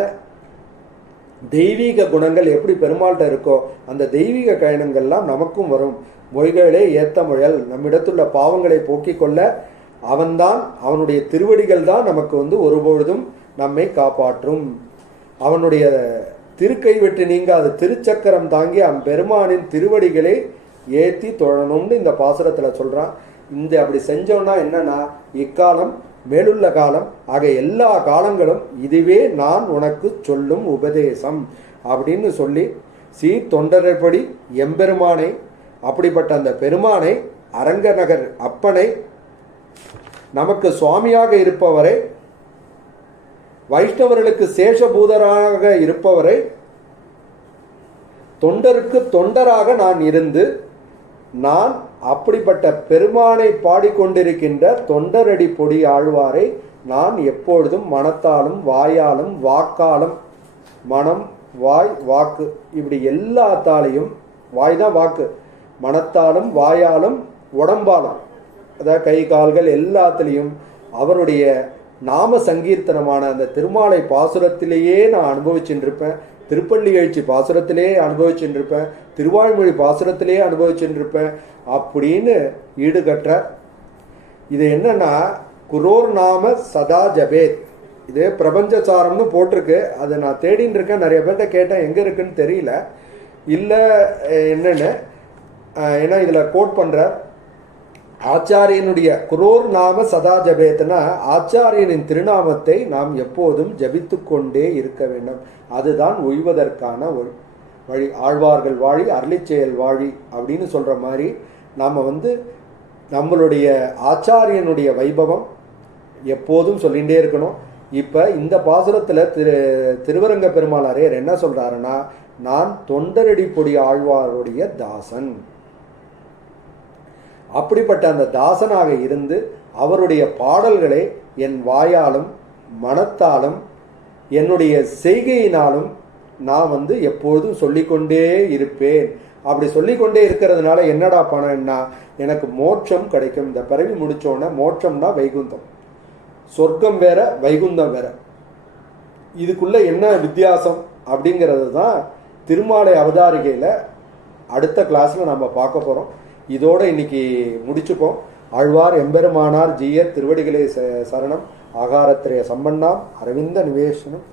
தெய்வீக குணங்கள் எப்படி பெருமாள்கிட்ட இருக்கோ அந்த தெய்வீக கயனங்கள்லாம் நமக்கும் வரும். மொழிகளே ஏத்த முயல், நம்மிடத்துள்ள பாவங்களை போக்கிக் கொள்ள அவன்தான், அவனுடைய திருவடிகள் தான் நமக்கு வந்து ஒருபொழுதும் நம்மை காப்பாற்றும். அவனுடைய திருக்கை விட்டு நீங்காத திருச்சக்கரம் தாங்கி பெருமானின் திருவடிகளை ஏற்றி தொழணும்னு இந்த பாசுரத்தில் சொல்றான். இந்த அப்படி செஞ்சோம்னா என்னன்னா, இக்காலம் மேலுள்ள காலம் ஆக எல்லா காலங்களும் இதுவே நான் உனக்கு சொல்லும் உபதேசம் அப்படின்னு சொல்லி தொண்டர்படி எம்பெருமானை, அப்படிப்பட்ட அந்த பெருமானை, அரங்கநகர் அப்பனை, நமக்கு சுவாமியாக இருப்பவரை, வைஷ்ணவர்களுக்கு சேஷபூதராக இருப்பவரை, தொண்டருக்கு தொண்டராக நான் இருந்து நான் அப்படிப்பட்ட பெருமானை பாடிக்கொண்டிருக்கின்ற தொண்டரடி பொடி ஆழ்வாரை நான் எப்பொழுதும் மனத்தாலும் வாயாலும் வாக்காலும், மனம் வாய் வாக்கு இப்படி எல்லாத்தாலையும், வாய் தான் வாக்கு, மனத்தாலும் வாயாலும் உடம்பாலும், அதாவது கை கால்கள் எல்லாத்துலேயும் அவருடைய நாம சங்கீர்த்தனமான அந்த திருமாலை பாசுரத்திலேயே நான் அனுபவிச்சுருப்பேன். திருப்பள்ளி எழுச்சி பாசுரத்திலே அனுபவிச்சுருப்பேன், திருவாய்மொழி பாசுரத்திலே அனுபவிச்சுருப்பேன் அப்படின்னு ஈடுகட்ட. இது என்னன்னா, குரோர் நாம சதா ஜபேத். இது பிரபஞ்சசாரம்னு போட்டிருக்கு. அதை நான் தேடின்னு இருக்கேன். நிறைய பேர்கிட்ட கேட்டேன் எங்கே இருக்குன்னு தெரியல. இல்லை என்னென்னு, ஏன்னா இதில் கோட் பண்ணுற ஆச்சாரியனுடைய குரோர் நாம சதா ஜபேத்னா ஆச்சாரியனின் திருநாமத்தை நாம் எப்போதும் ஜபித்து கொண்டே இருக்க வேண்டும். அதுதான் உய்வதற்கான ஒரு வழி. ஆழ்வார்கள் வாழி அருளிச்செயல் வாழி அப்படின்னு சொல்கிற மாதிரி நாம் வந்து நம்மளுடைய ஆச்சாரியனுடைய வைபவம் எப்போதும் சொல்லிகிட்டே இருக்கணும். இப்போ இந்த பாசுரத்தில் திருவரங்க பெருமாளாரேர் என்ன சொல்கிறாருன்னா, நான் தொண்டரடி பொடி ஆழ்வாருடைய தாசன். அப்படிப்பட்ட அந்த தாசனாக இருந்து அவருடைய பாடல்களை என் வாயாலும் மனத்தாலும் என்னுடைய செய்கையினாலும் நான் எப்பொழுதும் சொல்லிக்கொண்டே இருப்பேன். அப்படி சொல்லிக்கொண்டே இருக்கிறதுனால என்னடா பணம்னா எனக்கு மோட்சம் கிடைக்கும். இந்த பிறவி முடிச்சோடனே மோட்சம்னா வைகுந்தம். சொர்க்கம் வேற, வைகுந்தம் வேற. இதுக்குள்ள என்ன வித்தியாசம் அப்படிங்கிறது தான் திருமாலை அவதாரிகையில் அடுத்த கிளாஸில் நம்ம பார்க்க போகிறோம். இதோட இன்னைக்கு முடிச்சுப்போம். ஆழ்வார் எம்பெருமானார் ஜீயர் திருவடிகளே சரணம். ஆகாரத்திரைய சம்பன்னாம் அரவிந்த நிவேசனம்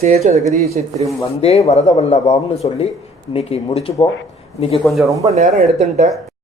சேஷ ஜெகதீசித்திரம் வந்தே வரத வல்லபாம்னு சொல்லி இன்னைக்கு முடிச்சுப்போம். இன்னைக்கு கொஞ்சம் ரொம்ப நேரம் எடுத்துட்டேன்.